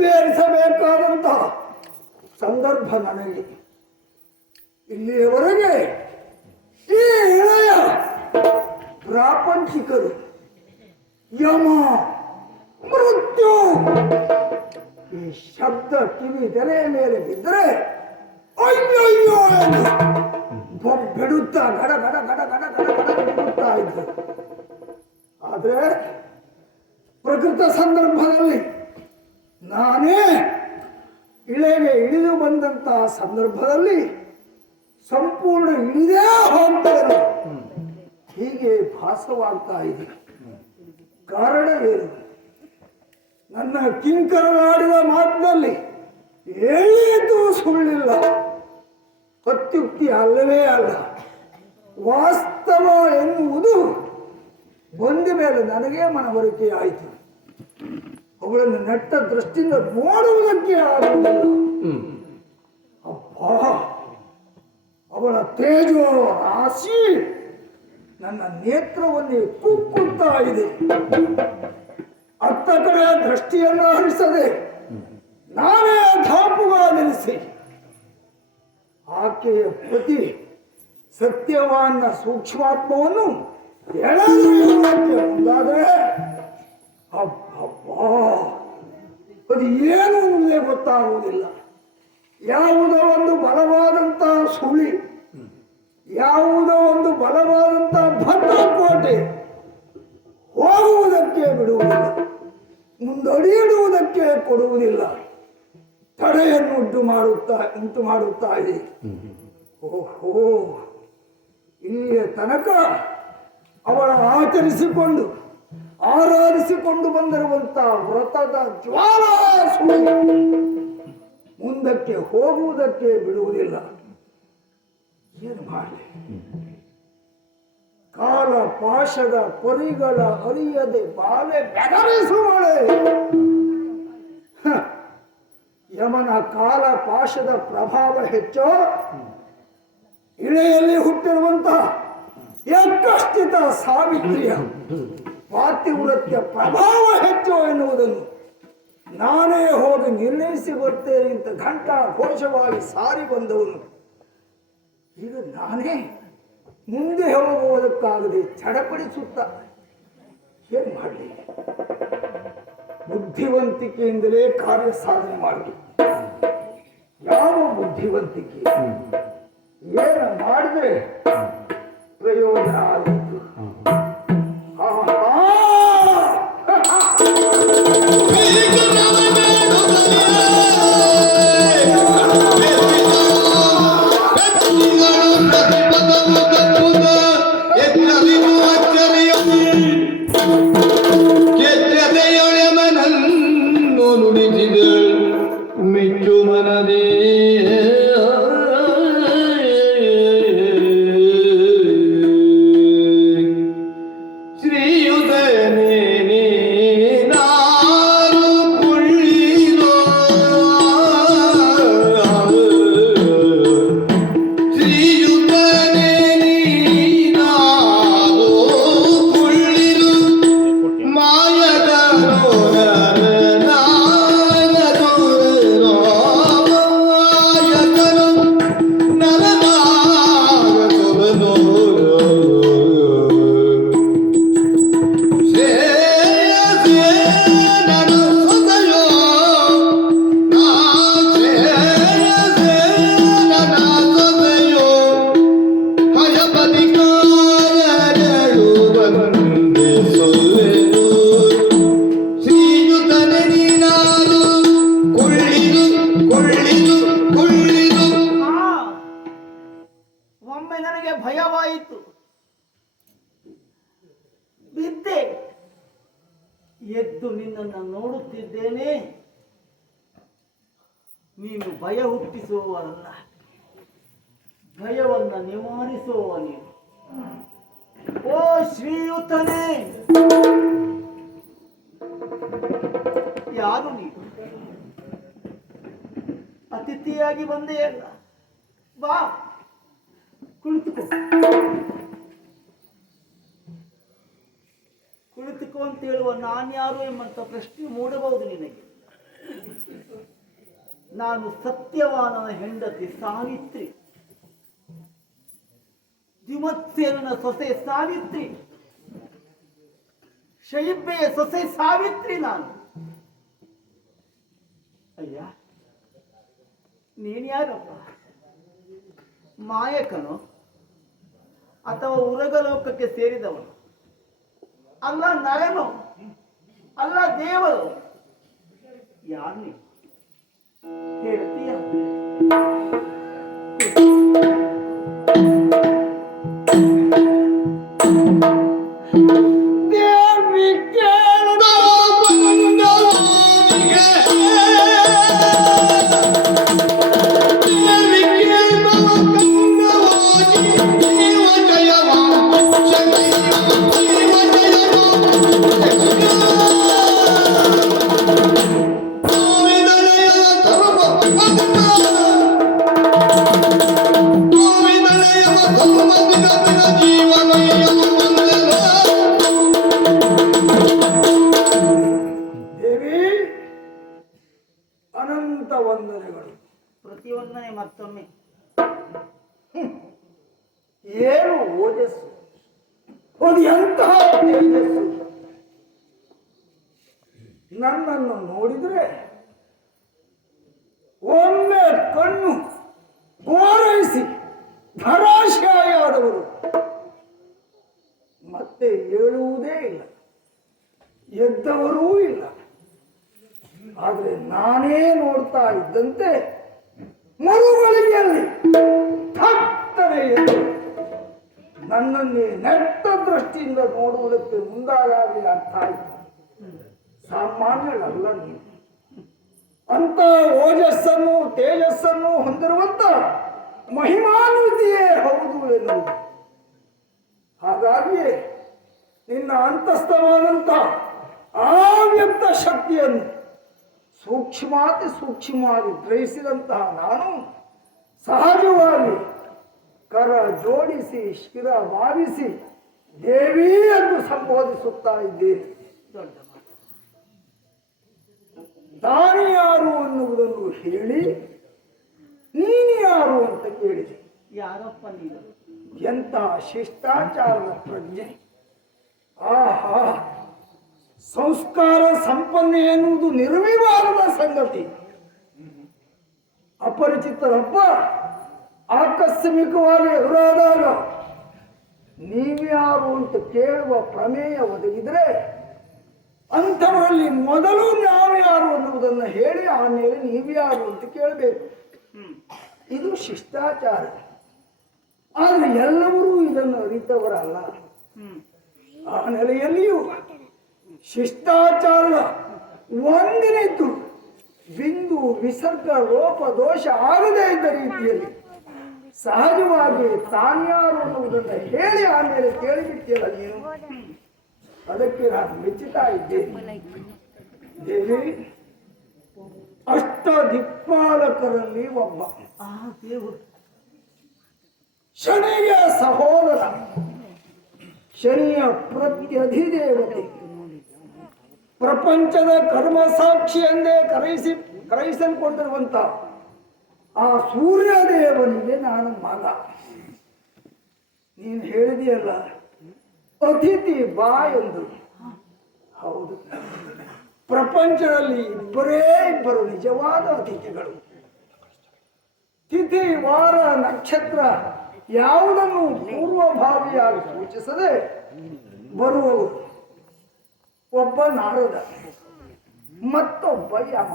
ಹುಬ್ಬೇರಿಸಬೇಕಾದಂತಹ ಸಂದರ್ಭ ನನಗೆ. ಇಲ್ಲಿಯವರೆಗೆ ಈ ಇಳೆಯ ಪ್ರಾಪಂಚಿಕರು ಯಮ ಮೃತ್ಯು ಈ ಶಬ್ದ ಕಿವಿ ತೆರೆಯ ಮೇಲೆ ಬಿದ್ದರೆ ಅಯ್ಯಯ್ಯೋ ಎಂದು ಬೊಬ್ಬೆಡುತ್ತಾ ಗಡ ಗಡ ಗಡ ಗಡ ಗಡ ಗಡ ಬಿಡುತ್ತಾ ಇದ್ದರು. ಆದರೆ ಪ್ರಕೃತ ಸಂದರ್ಭದಲ್ಲಿ ನಾನೇ ಇಳೆಗೆ ಇಳಿದು ಬಂದಂತಹ ಸಂದರ್ಭದಲ್ಲಿ ಸಂಪೂರ್ಣ ಇಳಿದೇ ಹೋಗ್ತೇನೆ. ಹೀಗೆ ಭಾಸವಾಗ್ತಾ ಇದೆ. ಕಾರಣವೇನು? ನನ್ನ ಕಿಂಕರನಾಡಿದ ಮಾತಿನಲ್ಲಿ ಹೇಳಿದ್ದು ಸುಳ್ಳಿಲ್ಲ, ಅತ್ಯುಕ್ತಿ ಅಲ್ಲವೇ ಅಲ್ಲ. ವಾಸ್ತವ ಎನ್ನುವುದು ಬಂದ ಮೇಲೆ ನನಗೇ ಮನವರಿಕೆ ಆಯಿತು. ಅವಳನ್ನು ನೆಟ್ಟ ದೃಷ್ಟಿಯಿಂದ ನೋಡುವುದಕ್ಕೆ ಆಗುವುದಿಲ್ಲ. ಅಬ್ಬಾ, ಅವಳ ತೇಜೋ ರಾಶಿ ನನ್ನ ನೇತ್ರವನ್ನೇ ಕುಕ್ಕುತ್ತಾ ಇದೆ. ಅತ್ತ ಕಡೆ ದೃಷ್ಟಿಯನ್ನು ಹರಿಸದೆ ನಾನೇ ಧಾಪುಗ ನಿಲ್ಲಿಸಿ ಆಕೆಯ ಪ್ರತಿ ಸತ್ಯವಾನ್ನ ಸೂಕ್ಷ್ಮಾತ್ಮವನ್ನು ಎಳೆದುಕೊಳ್ಳಕ್ಕೆ ಮುಂದಾದರೆ ಅಬ್ಬಬ್ಬಾ, ಅದು ಏನು ಅನ್ನೋದೇ ಗೊತ್ತಾಗುವುದಿಲ್ಲ. ಯಾವುದೋ ಒಂದು ಬಲವಾದಂತಹ ಸುಳಿ, ಯಾವುದೋ ಒಂದು ಬಲವಾದಂತಹ ಭದ್ರಕೋಟೆ ಹೋಗುವುದಕ್ಕೆ ಬಿಡುವುದಿಲ್ಲ, ಮುಂದಡಿಯಿಡುವುದಕ್ಕೆ ಕೊಡುವುದಿಲ್ಲ. ತಡೆಯನ್ನು ಉಂಟು ಮಾಡುತ್ತಾ ಇದೆ. ಓಹೋ, ಇಲ್ಲಿಯ ತನಕ ಅವಳ ಆಚರಿಸಿಕೊಂಡು ಆರಾಧಿಸಿಕೊಂಡು ಬಂದಿರುವಂತಹ ವ್ರತದ ಜ್ವಾಲಾ ಸುಳಿ ಮುಂದಕ್ಕೆ ಹೋಗುವುದಕ್ಕೆ ಬಿಡುವುದಿಲ್ಲ. ಏನು ಮಾಡಲಿ? ಕಾಲ ಪಾಶದ ಪರಿಗಳ ಅರಿಯದೆ ಬಾಲೆ ಬೆದರಿಸುವಳೆ. ಯಮನ ಕಾಲ ಪಾಶದ ಪ್ರಭಾವ ಹೆಚ್ಚೋ, ಇಳೆಯಲ್ಲಿ ಹುಟ್ಟಿರುವಂತಹ ಏಕಸ್ಥಿತ ಸಾವಿತ್ರಿಯ ಪಾತಿವ್ರತ್ಯ ಪ್ರಭಾವ ಹೆಚ್ಚು ಎನ್ನುವುದನ್ನು ನಾನೇ ಹೋಗಿ ನಿರ್ಣಯಿಸಿ ಬರ್ತೇನೆ ಅಂತ ಘಂಟಾ ಘೋಷವಾಗಿ ಸಾರಿ ಬಂದವನು ಈಗ ನಾನೇ ಮುಂದೆ ಹೋಗುವುದಕ್ಕಾಗದೆ ಚಡಪಡಿಸುತ್ತ ಏನ್ ಮಾಡಲಿ? ಬುದ್ಧಿವಂತಿಕೆಯಿಂದಲೇ ಕಾರ್ಯ ಸಾಧನೆ ಮಾಡಲಿ. ಯಾವ ಬುದ್ಧಿವಂತಿಕೆ? ಏನು ಮಾಡಿದ್ರೆ ಪ್ರಯೋಜನ ಆಯಿತು? ಎದ್ದು ನಿನ್ನನ್ನು ನೋಡುತ್ತಿದ್ದೇನೆ. ನೀನು ಭಯ ಹುಟ್ಟಿಸುವವರಲ್ಲ, ಭಯವನ್ನ ನಿವಾರಿಸುವವ ನೀನು. ಓ ಶ್ರೀಯುತನೇ, ಯಾರು ನೀನು? ಅತಿಥಿಯಾಗಿ ಬಂದೆಯಲ್ಲ, ಬಾ ಕುಳಿತುಕೋ. ಕುಳಿತುಕೋ ಅಂತ ಹೇಳುವ ನಾನ್ಯಾರು ಎಂಬಂತ ಪ್ರಶ್ನೆ ಮೂಡಬಹುದು ನಿನಗೆ. ನಾನು ಸತ್ಯವಾನನ ಹೆಂಡತಿ ಸಾವಿತ್ರಿ, ದ್ಯುಮತ್ಸೇನನ ಸೊಸೆ ಸಾವಿತ್ರಿ, ಶೈಬ್ಯೆಯ ಸೊಸೆ ಸಾವಿತ್ರಿ ನಾನು. ಅಯ್ಯ, ನೀನ್ಯಾರಪ್ಪ? ಮಾಯಕನು ಅಥವಾ ಉರಗಲೋಕಕ್ಕೆ ಸೇರಿದವನು? ಅಲ್ಲ ನರನು, ಅಲ್ಲ ದೇವರು. ಯಾರು ನೀವು ಹೇಳ್ತೀಯ? ಅನಂತ ವಂದನೆಗಳು. ಪ್ರತಿಯೊಂದನೇ ಮತ್ತೊಮ್ಮೆ. ಏನು ಓಜಸ್ಸು, ಅದು ಎಂತಹ ತೇಜಸ್ಸು! ನನ್ನನ್ನು ನೋಡಿದರೆ ಒಮ್ಮೆ ಕಣ್ಣು ಓರೈಸಿ ಧರಾಶಾಯಿಯಾದವರು ಮತ್ತೆ ಏಳುವುದೇ ಇಲ್ಲ, ಎದ್ದವರೂ ಇಲ್ಲ. ಆದರೆ ನಾನೇ ನೋಡ್ತಾ ಇದ್ದಂತೆ ಮರುಗಳಿಗೆಯಲ್ಲಿ ಥಟ್ಟನೆ ಎದ್ದು ನನ್ನನ್ನೇ ನೆಟ್ಟ ದೃಷ್ಟಿಯಿಂದ ನೋಡುವುದಕ್ಕೆ ಮುಂದಾಗಲಿ. ಅರ್ಥ ಆಯಿತು, ಸಾಮಾನ್ಯಳಲ್ಲ ನೀನು. ಅಂತ ಓಜಸ್ಸನ್ನು ತೇಜಸ್ಸನ್ನು ಹೊಂದಿರುವಂತ ಮಹಿಮಾನ್ವಿತಿಯೇ ಹೌದು ಎನ್ನುವುದು. ಹಾಗಾಗಿಯೇ ನಿನ್ನ ಅಂತಸ್ಥವಾದಂಥ ಅವ್ಯಕ್ತ ಶಕ್ತಿಯನ್ನು ಸೂಕ್ಷ್ಮಾತಿ ಸೂಕ್ಷ್ಮವಾಗಿ ಗ್ರಹಿಸಿದಂತಹ ನಾನು ಸಹಜವಾಗಿ ಕರ ಜೋಡಿಸಿ ಶಿರ ಬಾರಿಸಿ ದೇವಿ ಎಂದು ಸಂಬೋಧಿಸುತ್ತಾ ಇದ್ದೇನೆ. ದೊಡ್ಡ ಮಾತು. ತಾನು ಯಾರು ಅನ್ನುವುದನ್ನು ಹೇಳಿ ನೀನು ಯಾರು ಅಂತ ಕೇಳಿದೆ. ಯಾರಪ್ಪ ನೀನು? ಎಂಥ ಶಿಷ್ಟಾಚಾರದ ಪ್ರಜ್ಞೆ! ಆಹಾ, ಸಂಸ್ಕಾರ ಸಂಪನ್ನ ಎನ್ನುವುದು ನಿರ್ವಿವಾದದ ಸಂಗತಿ. ಅಪರಿಚಿತರೊಬ್ಬ ಆಕಸ್ಮಿಕವಾಗಿ ಎದುರಾದಾಗ ನೀವ್ಯಾರು ಅಂತ ಕೇಳುವ ಪ್ರಮೇಯ ಒದಗಿದ್ರೆ ಅಂಥವರಲ್ಲಿ ಮೊದಲು ನಾವು ಯಾರು ಅನ್ನುವುದನ್ನು ಹೇಳಿ ಆಮೇಲೆ ನೀವ್ಯಾರು ಅಂತ ಕೇಳಬೇಕು. ಇದು ಶಿಷ್ಟಾಚಾರ. ಆದರೆ ಎಲ್ಲರೂ ಇದನ್ನು ಅರಿತವರಲ್ಲ. ಆ ನೆಲೆಯಲ್ಲಿಯೂ ಶಿಷ್ಟಾಚಾರದ ಒಂದಿನಿದ್ದು ಬಿಂದು ವಿಸರ್ಗ ಲೋಪ ದೋಷ ಆಗದೇ ಇದ್ದ ರೀತಿಯಲ್ಲಿ ಸಹಜವಾಗಿ ತಾನ್ಯಾರು ಅನ್ನುವುದನ್ನು ಹೇಳಿ ಆಮೇಲೆ ಕೇಳಿಬಿಟ್ಟಿಯಲ್ಲ ನೀನು. ಅದಕ್ಕೆ ನಾನು ಮೆಚ್ಚುತ್ತಾ ಇದ್ದೇನೆ. ದೇವಿ ಅಷ್ಟ ದಿಕ್ಪಾಲಕರಲ್ಲಿ ಒಬ್ಬ, ಆ ದೇವರು ಶನಿಯ ಸಹೋದರ, ಶನಿಯ ಪ್ರತ್ಯಧಿದೇವತೆ, ಪ್ರಪಂಚದ ಕರ್ಮ ಸಾಕ್ಷಿ ಎಂದೇ ಕರೆಯಿಸಲ್ಪಟ್ಟಿರುವಂತ ಆ ಸೂರ್ಯದೇವನಿಗೆ ನಾನು ಮಗ. ನೀನು ಹೇಳಿದೆಯಲ್ಲ ಅತಿಥಿ ಬಾ ಎಂದು. ಹೌದು, ಪ್ರಪಂಚದಲ್ಲಿ ಇಬ್ಬರು ನಿಜವಾದ ಅತಿಥಿಗಳು. ತಿಥಿ ವಾರ ನಕ್ಷತ್ರ ಯಾವುದನ್ನು ಪೂರ್ವಭಾವಿಯಾಗಿ ಸೂಚಿಸದೆ ಬರುವವರು. ಒಬ್ಬ ನಾರದ, ಮತ್ತೊಬ್ಬ ಯಮ.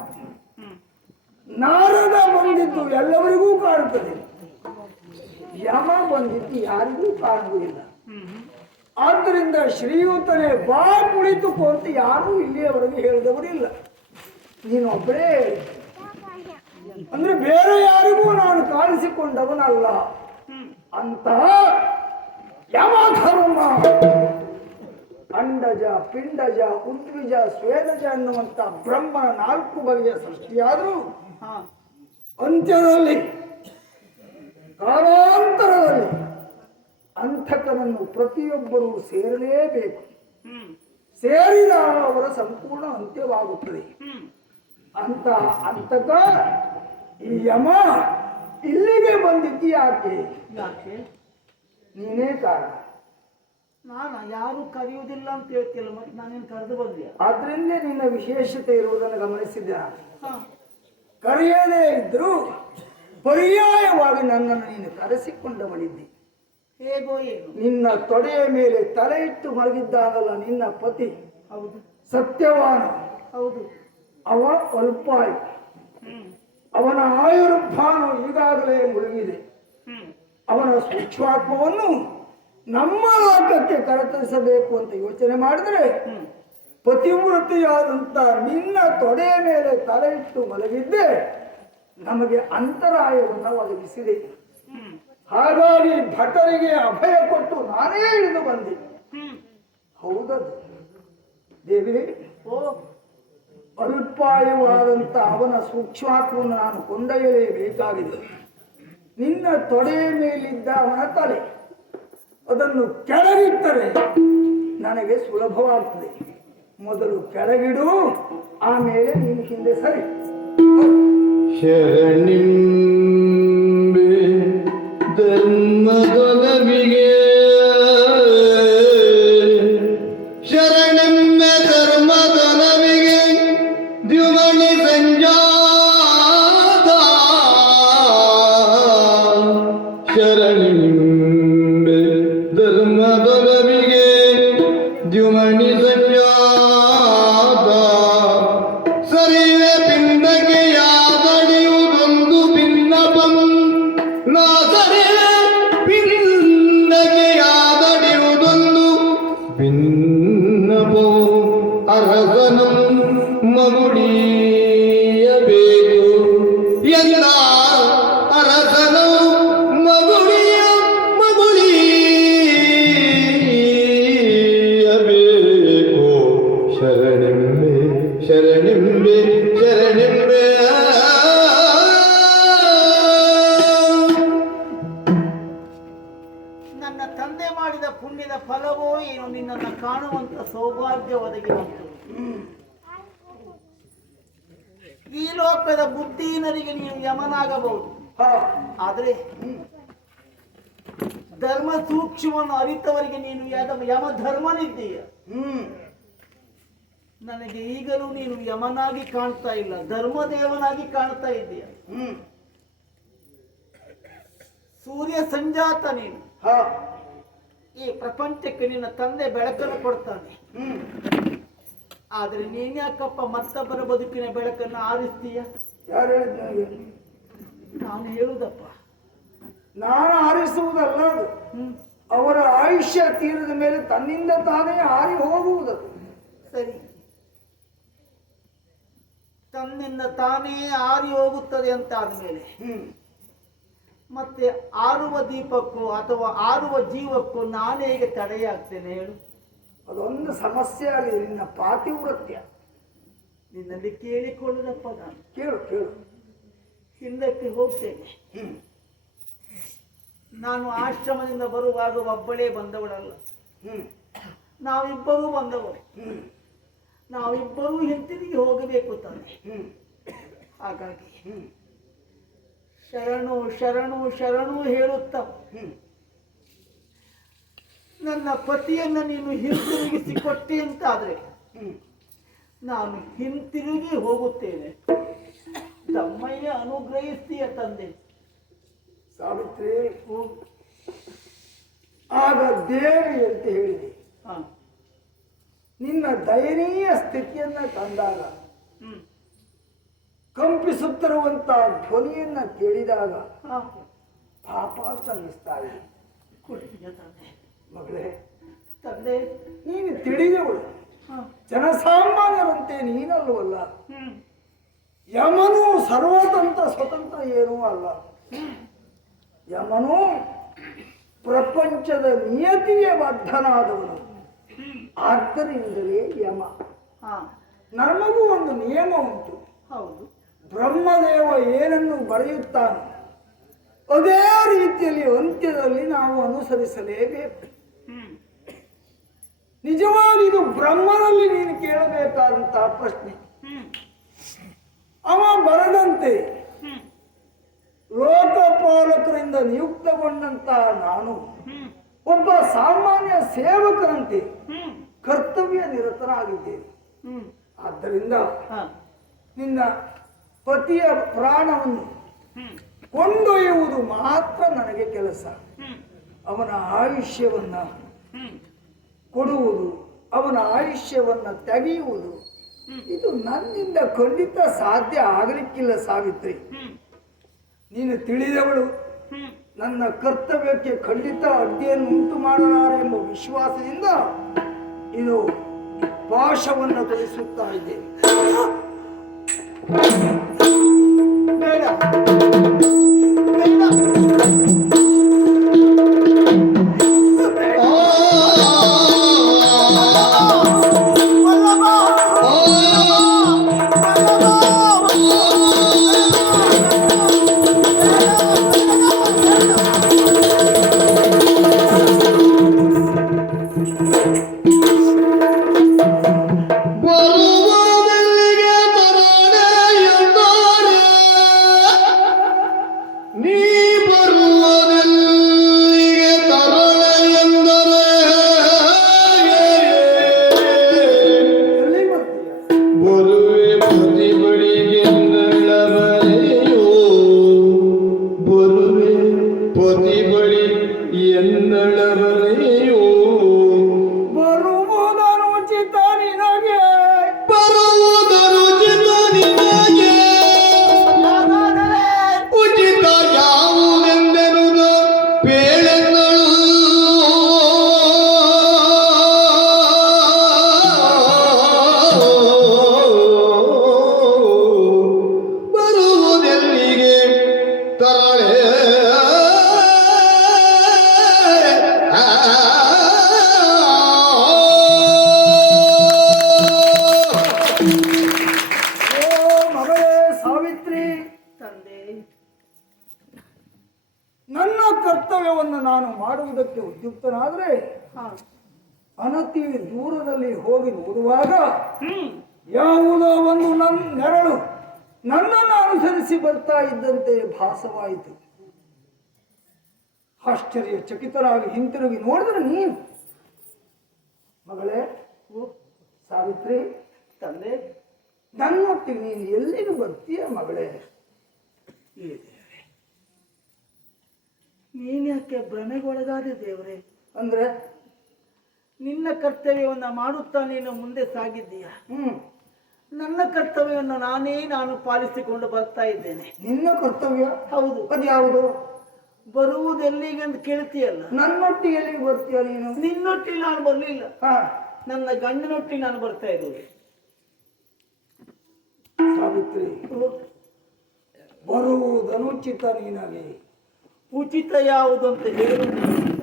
ನಾರದ ಬಂದಿದ್ದು ಎಲ್ಲರಿಗೂ ಕಾಣುತ್ತದೆ, ಯಮ ಬಂದಿದ್ದು ಯಾರಿಗೂ ಕಾಣುವುದಿಲ್ಲ. ಆದ್ದರಿಂದ ಶ್ರೀಯುತನೇ ಬಾ ಕುಳಿತುಕೋ ಅಂತ ಯಾರೂ ಇಲ್ಲಿಯವರೆಗೆ ಹೇಳಿದವರಿಲ್ಲ. ನೀನು ಒಬ್ಬರೇ ಅಂದ್ರೆ ಬೇರೆ ಯಾರಿಗೂ ನಾನು ಕಾಣಿಸಿಕೊಂಡವನಲ್ಲ ಅಂತ ಯಮಧರ್ಮ ಅಂಡಜ ಪಿಂಡಜ ಉದ್ವಿಜ ಸ್ವೇದಜ ಅನ್ನುವಂತ ಬ್ರಹ್ಮ 4 ಬಗೆಯ ಸೃಷ್ಟಿಯಾದರೂ ಅಂತ್ಯದಲ್ಲಿ ಕಾಲಾಂತರದಲ್ಲಿ ಅಂಥಕನನ್ನು ಪ್ರತಿಯೊಬ್ಬರೂ ಸೇರಲೇಬೇಕು. ಸೇರಿದ ಅವರ ಸಂಪೂರ್ಣ ಅಂತ್ಯವಾಗುತ್ತದೆ. ಅಂತ ಅಂತಕ ಈ ಯಮ ಇಲ್ಲಿಗೆ ಬಂದಿದ್ದಿ ಯಾಕೆ? ಯಾಕೆ? ನೀನೇ ಕಾರಣ. ನಾನು ಯಾರು ಕರೆಯುವುದಿಲ್ಲ ಅಂತ ಹೇಳ್ತಿಲ್ಲ, ಮತ್ತೆ ನಾನೇನು ಕರೆದು ಬಂದ್ಯಾ? ಆದ್ರಿಂದ ನಿನ್ನ ವಿಶೇಷತೆ ಇರುವುದನ್ನು ಗಮನಿಸಿದ್ದೆ. ಹಾ, ಕರೆಯದೇ ಇದ್ರು ಪರ್ಯಾಯವಾಗಿ ನನ್ನನ್ನು ನೀನು ಕರೆಸಿಕೊಂಡು ಮಾಡಿದ್ದಿ. ಹೇಗೋ ಏನು? ನಿನ್ನ ತೊಡೆಯ ಮೇಲೆ ತಲೆ ಇಟ್ಟು ಮಲಗಿದ್ದಾನಲ್ಲ ನಿನ್ನ ಪತಿ, ಹೌದು ಸತ್ಯವಾನ, ಹೌದು. ಅವ ಅಲ್ಪಾಯು. ಹ್ಮ್ ಅವನ ಆಯುರ್ಭಾನು ಈಗಾಗಲೇ ಮುಳುಗಿದೆ. ಹ್ಮ್ ಅವನ ಸೂಕ್ಷ್ಮಾತ್ಮವನ್ನು ನಮ್ಮ ಲೋಕಕ್ಕೆ ಕರೆತರಿಸಬೇಕು ಅಂತ ಯೋಚನೆ ಮಾಡಿದ್ರೆ ಹ್ಮ್ ಪತಿವ್ರತಿಯಾದಂತ ನಿನ್ನ ತೊಡೆಯ ಮೇಲೆ ತಲೆ ಇಟ್ಟು ಮಲಗಿದ್ದೆ ನಮಗೆ ಅಂತರಾಯವನ್ನು ಒದಗಿಸಿದೆ. ಹ್ಮ್ ಹಾಗಾಗಿ ಭಟರಿಗೆ ಅಭಯ ಕೊಟ್ಟು ನಾನೇ ಇಳಿದು ಬಂದೆ. ಹ್ಮ್ ಹೌದದು ದೇವಿ, ಓ ಅಲ್ಪಾಯವಾದಂತ ಅವನ ಸೂಕ್ಷ್ಮಾತ್ಮವನ್ನು ನಾನು ಕೊಂಡೊಯ್ಯಲೇಬೇಕಾಗಿದೆ. ನಿನ್ನ ತೊಡೆಯ ಮೇಲಿದ್ದ ಅವನ ತಲೆ ಅದನ್ನು ಕೆಳಗಿಟ್ಟರೆ ನನಗೆ ಸುಲಭವಾಗ್ತದೆ. ಮೊದಲು ಕೆಳಗಿಡು, ಆಮೇಲೆ ನೀನು ಹಿಂದೆ ಸರಿ. ಶರಣಿಂಬೆ ಧರ್ಮದೊಲವಿಗೆ, ಶರಣೆಂಬೆ ಧರ್ಮದೊಲವಿಗೆ ದ್ಯುಮಣಿ ಸಂಜಾತ. ಶರಣಿಂಬೆ ಧರ್ಮದೊಲವಿಗೆ ದ್ಯುಮಣಿ ಸಂಜಾತ. ಸರಿವೆ ಪಿಂಡಕ್ಕೆ ಯಾದಡಿಯುವುದೊಂದು ಭಿನ್ನಪಂ. ನಾ ಸರಿವೆ ಪಿಂಡಕ್ಕೆ ಯಾದಡಿಯುವುದೊಂದು ಭಿನ್ನಪಂ. ಅರಸನು ಮಗುಡಿಯಬೇಕು ಎಂದ ಅರಸನು ಮಗುಳಿಯಬೇಕು. ಶರಣೆಂಬೆ ಶರಣೆಂಬೆ ಶರಣೆಂಬೆ. ನನ್ನ ತಂದೆ ಮಾಡಿದ ಪುಣ್ಯದ ಫಲವೋ ಏನು ನಿನ್ನನ್ನು ಕಾಣುವಂತ ಸೌಭಾಗ್ಯ ಒದಗಿ ಬಂತು. ಈ ಲೋಕದ ಬುದ್ಧಿಹೀನರಿಗೆ ನೀನು ಯಮನಾಗಬಹುದು, ಹಾ, ಆದ್ರೆ ಧರ್ಮ ಸೂಕ್ಷ್ಮವನ್ನು ಅರಿತವರಿಗೆ ನೀನು ಯಮ ಧರ್ಮನಿದ್ದೀಯ. ನನಗೆ ಈಗಲೂ ನೀನು ಯಮನಾಗಿ ಕಾಣ್ತಾ ಇಲ್ಲ, ಧರ್ಮದೇವನಾಗಿ ಕಾಣ್ತಾ ಇದ್ದೀಯ. ಸೂರ್ಯ ಸಂಜಾತ ನೀನು. ಹಾ, ಈ ಪ್ರಪಂಚಕ್ಕೆ ನಿನ್ನ ತಂದೆ ಬೆಳಕನ್ನು ಕೊಡ್ತಾನೆ. ಆದ್ರೆ ನೀನ್ಯಾಕಪ್ಪ ಮತ್ತೊಬ್ಬರ ಬದುಕಿನ ಬೆಳಕನ್ನು ಆರಿಸ್ತೀಯ? ಯಾರು ಹೇಳಿದ್ ನನಗೆ? ನಾನು ಹೇಳುದಪ್ಪ. ನಾನು ಆರಿಸುವುದಲ್ಲ ಅದು. ಅವರ ಆಯುಷ್ಯ ತೀರದ ಮೇಲೆ ತನ್ನಿಂದ ತಾನೇ ಹಾರಿ ಹೋಗುವುದದು. ಸರಿ, ತನ್ನಿಂದ ತಾನೇ ಆರಿ ಹೋಗುತ್ತದೆ ಅಂತ ಆದ್ಮೇಲೆ ಮತ್ತೆ ಆರುವ ದೀಪಕ್ಕೂ ಅಥವಾ ಆರುವ ಜೀವಕ್ಕೂ ನಾನು ಹೇಗೆ ತಡೆಯಾಗ್ತೇನೆ ಹೇಳು? ಅದೊಂದು ಸಮಸ್ಯೆ ಆಗಿದೆ ನಿನ್ನ ಪಾತಿವ್ರತ್ಯ. ನಿನ್ನಲ್ಲಿ ಕೇಳಿಕೊಳ್ಳುದಪ್ಪ. ನಾನು ಕೇಳು ಕೇಳು. ಹಿಂದಕ್ಕೆ ಹೋಗ್ತೇನೆ. ನಾನು ಆಶ್ರಮದಿಂದ ಬರುವಾಗ ಒಬ್ಬಳೇ ಬಂದವಳಲ್ಲ, ನಾವಿಬ್ಬರೂ ಬಂದವರು. ನಾವಿಬ್ಬರೂ ಹಿಂತಿರುಗಿ ಹೋಗಬೇಕು ತಾನೆ. ಹಾಗಾಗಿ ಶರಣು ಶರಣು ಶರಣು ಹೇಳುತ್ತ ನನ್ನ ಪತಿಯನ್ನ ನೀನು ಹಿಂತಿರುಗಿಸಿ ಕೊಟ್ಟೆ ಅಂತಾದ್ರೆ ನಾನು ಹಿಂತಿರುಗಿ ಹೋಗುತ್ತೇನೆ. ತಮ್ಮಯ್ಯ ಅನುಗ್ರಹಿಸ್ತೀಯ ತಂದೆ. ಸಾವಿತ್ರಿ, ಆಗ ದೇವಿ ಅಂತ ಹೇಳಿದೆ. ನಿನ್ನ ದಯನೀಯ ಸ್ಥಿತಿಯನ್ನ ಕಂಡಾಗ, ಕಂಪಿಸುತ್ತಿರುವಂತ ಧ್ವನಿಯನ್ನ ಕೇಳಿದಾಗ ಪಾಪ ಅಂತ ಅನ್ನಿಸ್ತಾ ಇದೆ. ಮಗಳೇ, ತಂದೆ ನೀನು ತಿಳಿದವಳು, ಜನಸಾಮಾನ್ಯರಂತೆ ನೀನಲ್ವಲ್ಲ. ಯಮನು ಸರ್ವತಂತ್ರ ಸ್ವತಂತ್ರ ಏನೂ ಅಲ್ಲ. ಯಮನು ಪ್ರಪಂಚದ ನಿಯತಿಗೆ ಬದ್ಧನಾದವನು. ಆದ್ದರಿಂದಲೇ ಯಮ. ನಮಗೂ ಒಂದು ನಿಯಮ ಉಂಟು. ಹೌದು, ಬ್ರಹ್ಮದೇವ ಏನನ್ನು ಬರೆಯುತ್ತಾನೆ ಅದೇ ರೀತಿಯಲ್ಲಿ ಅಂತ್ಯದಲ್ಲಿ ನಾವು ಅನುಸರಿಸಲೇಬೇಕು. ನಿಜವಾಗಿ ಇದು ಬ್ರಹ್ಮನಲ್ಲಿ ನೀನು ಕೇಳಬೇಕಾದಂತಹ ಪ್ರಶ್ನೆ. ಅವ ಬರದಂತೆ ನಿನ್ನಂತ ನಾನು ಒಬ್ಬ ಸಾಮಾನ್ಯ ಸೇವಕರಂತೆ ಕರ್ತವ್ಯ ನಿರತನಾಗಿದ್ದೇನೆ. ಆದ್ದರಿಂದ ನಿನ್ನ ಪತಿಯ ಪ್ರಾಣವನ್ನು ಕೊಂಡೊಯ್ಯುವುದು ಮಾತ್ರ ನನಗೆ ಕೆಲಸ. ಅವನ ಆಯುಷ್ಯವನ್ನ ಕೊಡುವುದು, ಅವನ ಆಯುಷ್ಯವನ್ನ ತೆಗೆಯುವುದು ಇದು ನನ್ನಿಂದ ಖಂಡಿತ ಸಾಧ್ಯ ಆಗಲಿಕ್ಕಿಲ್ಲ ಸಾವಿತ್ರಿ. ನೀನು ತಿಳಿದವಳು. ನನ್ನ ಕರ್ತವ್ಯಕ್ಕೆ ಖಂಡಿತ ಅಡ್ಡಿಯನ್ನು ಉಂಟು ಮಾಡಲಾರೆ ಎಂಬ ವಿಶ್ವಾಸದಿಂದ ಇದು ಪಾಶವನ್ನು ತೊಡಿಸುತ್ತಾ ಇದ್ದೇನೆ. ಬೇಡ ಬೇಡ ನನ್ನ ಕರ್ತವ್ಯವನ್ನು ನಾನು ಮಾಡುವುದಕ್ಕೆ ಉದ್ಯುಕ್ತನಾದ್ರೆ ಅನತಿ ದೂರದಲ್ಲಿ ಹೋಗಿ ನೋಡುವಾಗ ಯಾವುದೋ ಒಂದು ನನ್ನ ನೆರಳು ನನ್ನನ್ನು ಅನುಸರಿಸಿ ಬರ್ತಾ ಇದ್ದಂತೆ ಭಾಸವಾಯಿತು. ಆಶ್ಚರ್ಯ ಚಕಿತರಾಗಿ ಹಿಂತಿರುಗಿ ನೋಡಿದ್ರೆ ನೀನು ಮಗಳೇ ಸಾವಿತ್ರಿ ತಂದೆ ನನ್ನೊಟ್ಟಿಗೆ ನೀನು ಎಲ್ಲಿಗೂ ಬರ್ತೀಯ ಮಗಳೇ? ನೀನ್ಯಾಕೆ ಭ್ರಮೆಗೊಳಗಾದೆ ದೇವರೇ? ಅಂದ್ರೆ ನಿನ್ನ ಕರ್ತವ್ಯವನ್ನ ಮಾಡುತ್ತಾ ನೀನು ಮುಂದೆ ಸಾಗಿದ್ದೀಯ. ನನ್ನ ಕರ್ತವ್ಯವನ್ನು ನಾನು ಪಾಲಿಸಿಕೊಂಡು ಬರ್ತಾ ಇದ್ದೇನೆ. ನಿನ್ನ ಕರ್ತವ್ಯ? ಹೌದು. ಅದ್ಯಾವುದು? ಬರುವುದೆಲ್ಲಿಗೆ ಅಂತ ಕೇಳ್ತೀಯಲ್ಲ. ನನ್ನೊಟ್ಟಿಗೆ ಎಲ್ಲಿಗೆ ಬರ್ತೀಯ ನೀನು? ನಿನ್ನೊಟ್ಟಿಗೆ ನಾನು ಬರ್ಲಿಲ್ಲ, ನನ್ನ ಗಂಡನೊಟ್ಟಿಗೆ ನಾನು ಬರ್ತಾ ಇದ್ದೇನೆ. ಸಾವಿತ್ರಿ, ಬರುವುದನುಚಿತ ನೀನಾಗಿ. ಉಚಿತ ಯಾವುದು ಅಂತ ಹೇಳುವುದಿಲ್ಲ.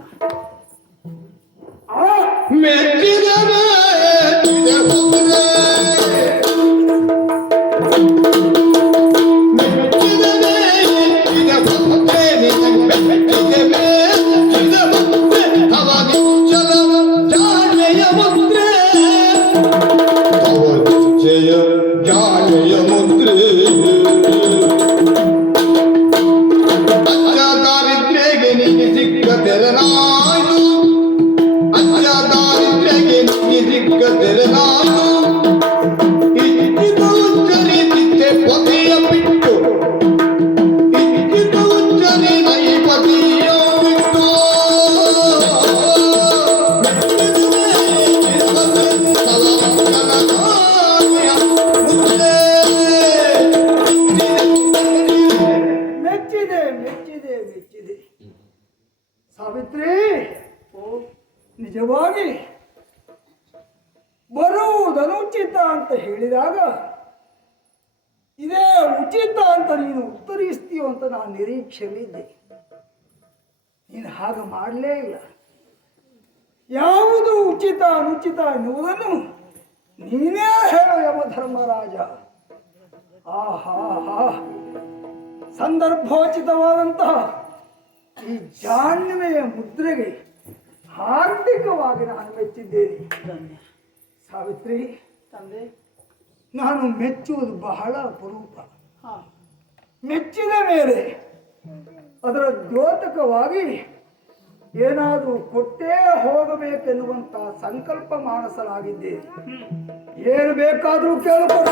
ಸಾವಿತ್ರಿ, ನಿಜವಾಗಿ ಬರುವುದನುಚಿತ ಅಂತ ಹೇಳಿದಾಗ ಇದೇ ಉಚಿತ ಅಂತ ನೀನು ಉತ್ತರಿಸ್ತೀಯೋ ಅಂತ ನಾನು ನಿರೀಕ್ಷೆಯಲ್ಲಿದ್ದೆ. ನೀನು ಹಾಗೆ ಮಾಡಲೇ ಇಲ್ಲ. ಯಾವುದು ಉಚಿತ ಅನುಚಿತ ಎನ್ನುವುದನ್ನು ನೀನೇ ಹೇಳು ಯಮಧರ್ಮರಾಜ. ಆಹಾ, ಸಂದರ್ಭೋಚಿತವಾದಂತಹ ಈ ಜಾಣ್ಮೆಯ ಮುದ್ರೆಗೆ ಹಾರ್ದಿಕವಾಗಿ ನಾನು ಮೆಚ್ಚಿದ್ದೇನೆ. ಸಾವಿತ್ರಿ ತಂದೆ, ನಾನು ಮೆಚ್ಚುವುದು ಬಹಳ ಅಪರೂಪ. ಮೆಚ್ಚಿದ ಮೇಲೆ ಅದರ ದ್ಯೋತಕವಾಗಿ ಏನಾದರೂ ಕೊಟ್ಟೇ ಹೋಗಬೇಕೆನ್ನುವಂತ ಸಂಕಲ್ಪ ಮಾಡಿಸಲಾಗಿದ್ದೆ. ಏನು ಬೇಕಾದರೂ ಕೇಳಿಕೊಟ್ಟ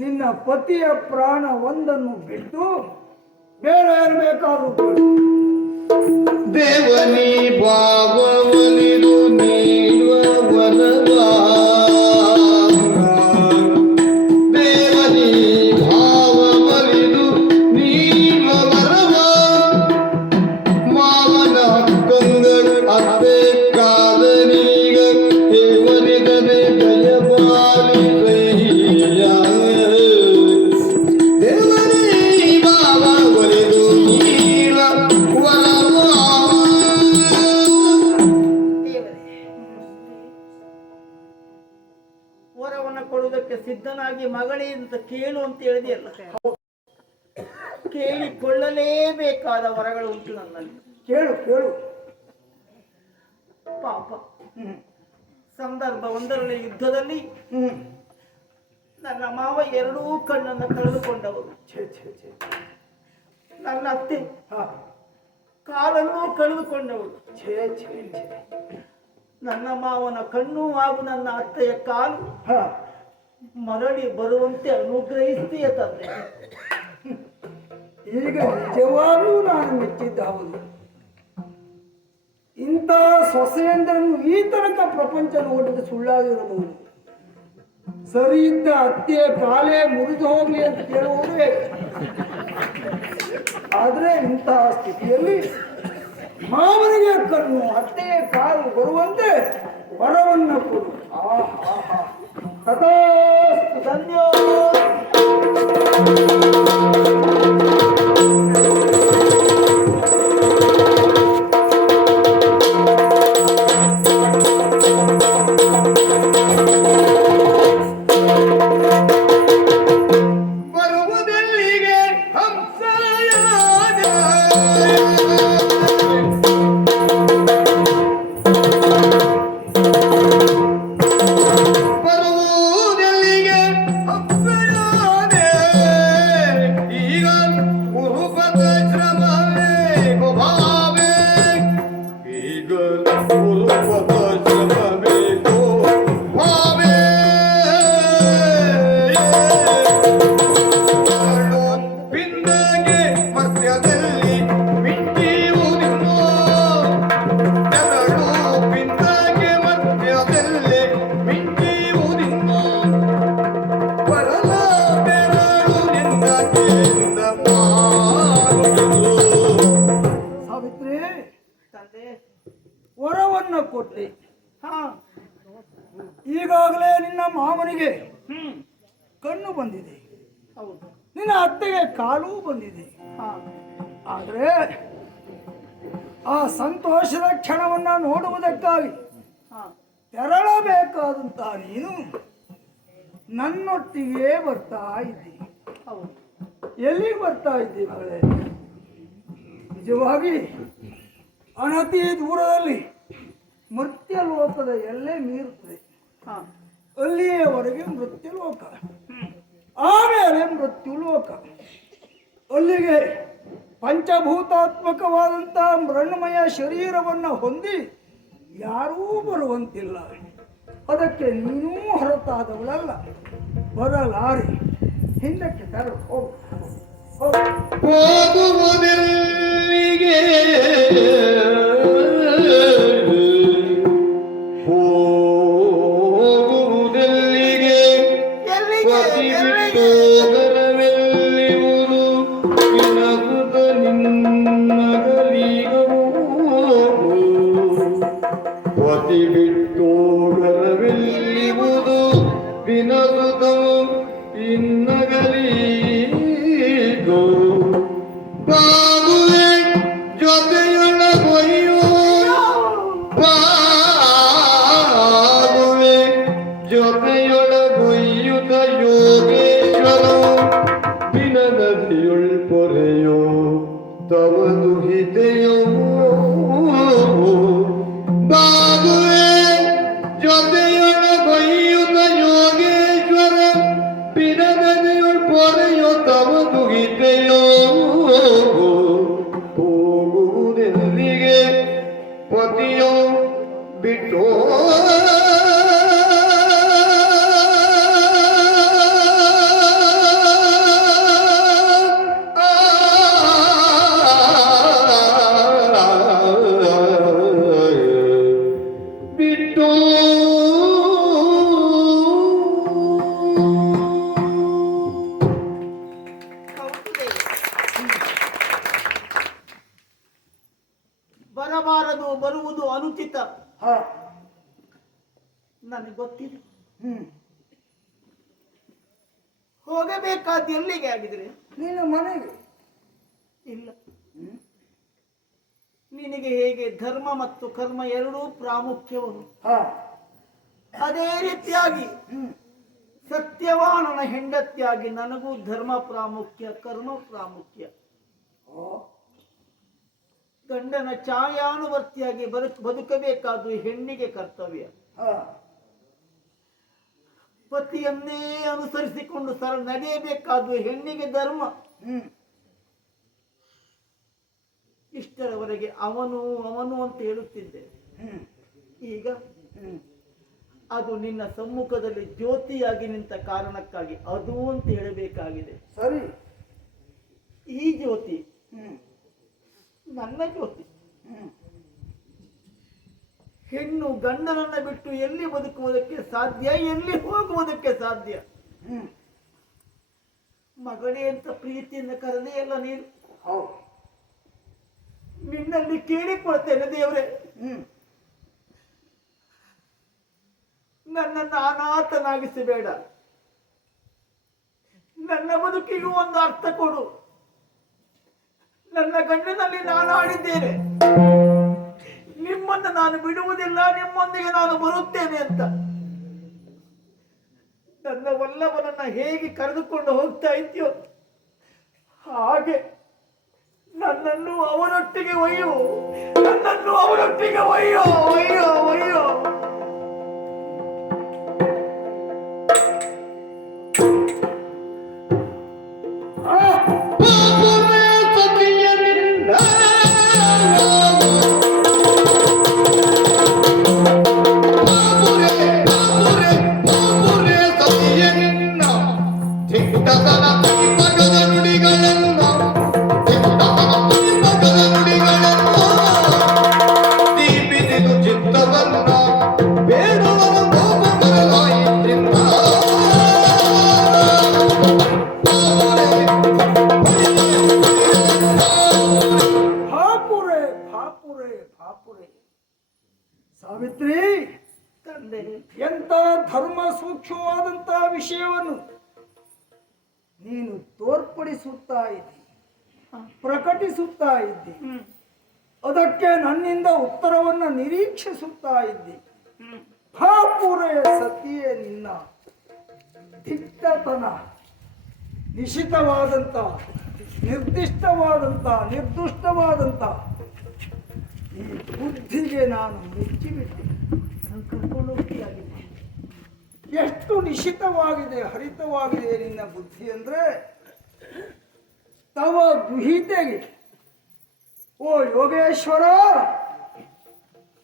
ನಿನ್ನ ಪತಿಯ ಪ್ರಾಣ ಒಂದನ್ನು ಬಿಟ್ಟು ಬೇರೆ ಏನು ಬೇಕಾದರೂ ಕೇಳು. ದೇವನಿ ಭಾವವಲಿದು ನೀಡುವ ವರದ ದೇವನಿ ಭಾವವಲಿದು ನೀಡುವ ವರವ ಮಾವನ ಕಂಗಳು ಅದೇ ಕಾದನೀಗ ಹೇವನಿಗದೆ ದಯಪಾಲಿ ದೇವನಿ ಭಾವವಲಿದು ನೀಡುವ ವರವ. ವರವನ್ನು ಕೊಡುವುದಕ್ಕೆ ಸಿದ್ಧನಾಗಿ ಮಗಳೇ ಅಂತ ಕೇಳು ಅಂತ ಹೇಳಿದೆಯಲ್ಲ, ಕೇಳಿಕೊಳ್ಳಲೇಬೇಕಾದ ವರಗಳು ಉಂಟು ನನ್ನಲ್ಲಿ. ಕೇಳು ಕೇಳು. ಪಾಪ ಸಂದರ್ಭ ಒಂದರಲ್ಲಿ ಯುದ್ಧದಲ್ಲಿ ನನ್ನ ಮಾವ ಎರಡೂ ಕಣ್ಣನ್ನು ಕಳೆದುಕೊಂಡವರು. ಛೇ ಛೇ ಛೇ. ನನ್ನ ಅತ್ತೆ ಹಾ. ಕಾಲನ್ನೂ ಕಳೆದುಕೊಂಡವರು. ಛೇ ಛೇ ಛೇ. ನನ್ನ ಮಾವನ ಕಣ್ಣು ಹಾಗೂ ನನ್ನ ಅತ್ತೆಯ ಕಾಲು ಹಾ. ಮರಳಿ ಬರುವಂತೆ ಅನುಗ್ರಹಿಸ್ತೀಯ ತಂದೆ. ಈಗ ನಿಜವಾಗ್ಲೂ ನಾನು ಮೆಚ್ಚಿದ್ದ ಹೌದು. ಇಂಥ ಸೊಸೆಯಂದ್ರನ್ನು ಈ ತನಕ ಪ್ರಪಂಚ ನೋಡಿದ ಸುಳ್ಳಾಗಿರಬಹುದು. ಸರಿ ಇದ್ದ ಅತ್ತೆಯ ಕಾಲೇ ಮುರಿದು ಹೋಗ್ಲಿ ಅಂತ ಕೇಳುವುದೇ. ಆದ್ರೆ ಇಂತಹ ಸ್ಥಿತಿಯಲ್ಲಿ ಮಾವನಿಗೆ ಕಣ್ಣು ಅತ್ತೆಯ ಕಾಲು ಬರುವಂತೆ ವರವನ್ನು ಕೊಡು. ಆಹಾ ತಥಾಸ್ತು. ಧನ್ಯೋ. ಬರುವುದೆಲ್ಲಿಗೆ ಹಂಸಯಾನ ಬರುವುದೆಲ್ಲಿಗೆ ಹಂಸಯಾನೆ ಈಗ ಕುರುಪದ ಶ್ರಮವೇ ಭಾವೇ ಈಗ ಕುರುಪದ ಶ್ರಮವೇಕೋ ಭಾವೇ ಪಿಂದಗೆ ಮಧ್ಯದಲ್ಲಿ ಮಿಂಚುವುದಿನ್ನೋ ಎರಡು ಪಿಂದಗೆ ಮಧ್ಯದಲ್ಲಿ ಮಿಂಚುವುದಿನ್ನೋ ಬರಲ ಬೆರಳು ನಿಂದ ಕೇಂದ್ರ ಮಾಡುವುದು. ಸಾವಿತ್ರಿ, ತಂದೆ. ವರವನ್ನು ಕೊಟ್ಟೆ. ಹಾ. ಈಗಾಗಲೇ ನಿನ್ನ ಮಾವನಿಗೆ ಹ್ಮ್. ಕಣ್ಣು ಬಂದಿದೆ, ಹೌದು. ನಿನ್ನ ಅತ್ತೆಗೆ ಕಾಲೂ ಬಂದಿದೆ. ಹಾ. ಆದರೆ ಆ ಸಂತೋಷದ ಕ್ಷಣವನ್ನ ನೋಡುವುದಕ್ಕಾಗಿ ಹಾ. ತೆರಳಬೇಕಾದಂತ ನೀನು ನನ್ನೊಟ್ಟಿಗೆ ಬರ್ತಾ ಇದ್ದಿ. ಹೌದು. ಎಲ್ಲಿಗೆ ಬರ್ತಾ ಇದ್ದಿ ಮಗಳೇ? ನಿಜವಾಗಿ ಅನತಿ ದೂರದಲ್ಲಿ ಮರ್ತ್ಯಲೋಕದ ಎಲ್ಲೇ ಮೀರುತ್ತದೆ. ಹಾ. ಅಲ್ಲಿಯವರೆಗೆ ಮೃತ್ಯುಲೋಕ, ಆಮೇಲೆ ಮೃತ್ಯುಲೋಕ. ಅಲ್ಲಿಗೆ ಪಂಚಭೂತಾತ್ಮಕವಾದಂಥ ಮೃಣ್ಮಯ ಶರೀರವನ್ನು ಹೊಂದಿ ಯಾರೂ ಬರುವಂತಿಲ್ಲ. ಅದಕ್ಕೆ ನೀನೂ ಹೊರತಾದವಳಲ್ಲ, ಬರಲಾರೆ. ಹಿಂದಕ್ಕೆ ತರು. ಹೋಗು ಹೋಗು. ಹೋಗುವುದೆಲ್ಲಿಗೆ ಹೋಗುವುದೆಲ್ಲಿಗೆ ಪತಿಬಿಟ್ಟೋಗರವೆಲ್ಲಿವುದು ವಿನಸುತ ನಿನ್ನಗಲಿಗವು ಪತಿಬಿಟ್ಟೋಗರವೆಲ್ಲಿವುದು ವಿನಸುತವು ಇನ್ನಗಲಿಗೋ ಬಾಗುವೆ ಜೊತೆಯೊಳಗೊಯ್ಯೋ ಬಾಗುವೆ ಜೊತೆಯೊಳಗೊಯ್ಯುತ ಯೋಗೇಶ್ವರ ದಿನನದಿಯೊಳ್ ಪೊರೆಯೋ ತವ ದುಹಿತೆಯೋ ಬಾಗುವೆ ಜೊತೆಯೊಳಗೊಯ್ಯುತ ಯೋಗೇಶ್ವರ ದಿನನದಿಯೊಳ್ ಪೊರೆಯೋ ತವ ದುಹಿತೆಯೋ ಅನುಚಿತ ಹಾ ನನಗೆ ಗೊತ್ತಿದೆ. ಹ್ಮ್ ಹೋಗಬೇಕಾದ ಎಲ್ಲಿಗೆ ಆಗಿದ್ರೆ ನಿನ್ನ ಮನೆಗೆ. ಇಲ್ಲ. ಹ್ಮ್ ನಿನಗೆ ಹೇಗೆ ಧರ್ಮ ಮತ್ತು ಕರ್ಮ ಎರಡೂ ಪ್ರಾಮುಖ್ಯವನ್ನು, ಹಾ ಅದೇ ರೀತಿಯಾಗಿ ಹ್ಮ್ ಸತ್ಯವಾನನ ಹೆಂಡತಿಯಾಗಿ ನನಗೂ ಧರ್ಮ ಪ್ರಾಮುಖ್ಯ, ಕರ್ಮ ಪ್ರಾಮುಖ್ಯ. ಓ ಗಂಡನ ಛಾಯಾನುವರ್ತಿಯಾಗಿ ಬದುಕಬೇಕಾದ್ದು ಹೆಣ್ಣಿಗೆ ಕರ್ತವ್ಯ. ಹಾ ಪತಿಯನ್ನೇ ಅನುಸರಿಸಿಕೊಂಡು ನಡೆಯಬೇಕಾದ್ದು ಹೆಣ್ಣಿಗೆ ಧರ್ಮ. ಹ್ಮ್ ಇಷ್ಟರವರೆಗೆ ಅವನು ಅವನು ಅಂತ ಹೇಳುತ್ತಿದ್ದೆ. ಹ್ಮ್ ಈಗ ಹ್ಮ್ ಅದು ನಿನ್ನ ಸಮ್ಮುಖದಲ್ಲಿ ಜ್ಯೋತಿಯಾಗಿ ನಿಂತ ಕಾರಣಕ್ಕಾಗಿ ಅದು ಅಂತ ಹೇಳಬೇಕಾಗಿದೆ. ಸರಿ. ಈ ಜ್ಯೋತಿ ಹ್ಮ್ ನನ್ನ ಜ್ಯೋತಿ. ಹ್ಮ್ ಹೆಣ್ಣು ಗಂಡನನ್ನ ಬಿಟ್ಟು ಎಲ್ಲಿ ಬದುಕುವುದಕ್ಕೆ ಸಾಧ್ಯ, ಎಲ್ಲಿ ಹೋಗುವುದಕ್ಕೆ ಸಾಧ್ಯ? ಹ್ಮ್ ಮಗಳೇ ಅಂತ ಪ್ರೀತಿಯಿಂದ ಕರೆದೇ ಅಲ್ಲ ನೀನು. ಹೌದು. ನಿನ್ನಲ್ಲಿ ಕೇಳಿಕೊಳ್ತೇನೆ ದೇವರೇ, ಹ್ಮ್ ನನ್ನನ್ನು ಅನಾಥನಾಗಿಸಬೇಡ. ನನ್ನ ಬದುಕಿಗೂ ಒಂದು ಅರ್ಥ ಕೊಡು. ನನ್ನ ಗಂಡಿನಲ್ಲಿ ನಾನು ಆಡಿದ್ದೇನೆ, ನಿಮ್ಮನ್ನು ನಾನು ಬಿಡುವುದಿಲ್ಲ, ನಿಮ್ಮೊಂದಿಗೆ ನಾನು ಬರುತ್ತೇನೆ ಅಂತ. ನನ್ನ ವಲ್ಲಭನನ್ನ ಹೇಗೆ ಕರೆದುಕೊಂಡು ಹೋಗ್ತಾ ಇದ್ಯೋ ಹಾಗೆ ನನ್ನನ್ನು ಅವನೊಟ್ಟಿಗೆ ಒಯ್ಯು, ನನ್ನನ್ನು ಅವನೊಟ್ಟಿಗೆ ಒಯ್ಯೋ, ಒಯ್ಯೋ, ಒಯ್ಯೋ. ಸಾವಿತ್ರಿ, ತಂದೆ, ಎಂತ ಧರ್ಮ ಸೂಕ್ಷ್ಮವಾದಂತಹ ವಿಷಯವನ್ನು ನೀನು ತೋರ್ಪಡಿಸುತ್ತಾ ಇದ್ದಿ, ಪ್ರಕಟಿಸುತ್ತಾ ಇದ್ದಿ. ಅದಕ್ಕೆ ನನ್ನಿಂದ ಉತ್ತರವನ್ನು ನಿರೀಕ್ಷಿಸುತ್ತಾ ಇದ್ದಿ. ಪೂರೇ ಸತಿಯೇ, ನಿನ್ನ ದಿಟ್ಟತನ, ನಿಶಿತವಾದಂತ, ನಿರ್ದಿಷ್ಟವಾದಂತ, ನಿರ್ದುಷ್ಟವಾದಂತ ಈ ಬುದ್ಧಿಗೆ ನಾನು ಮೆಚ್ಚಿಬಿಟ್ಟೆ. ಎಷ್ಟು ನಿಶಿತವಾಗಿದೆ, ಹರಿತವಾಗಿದೆ ನಿನ್ನ ಬುದ್ಧಿ ಅಂದ್ರೆ ತವ ದುಹಿತೆಗೆ. ಓ ಯೋಗೇಶ್ವರ,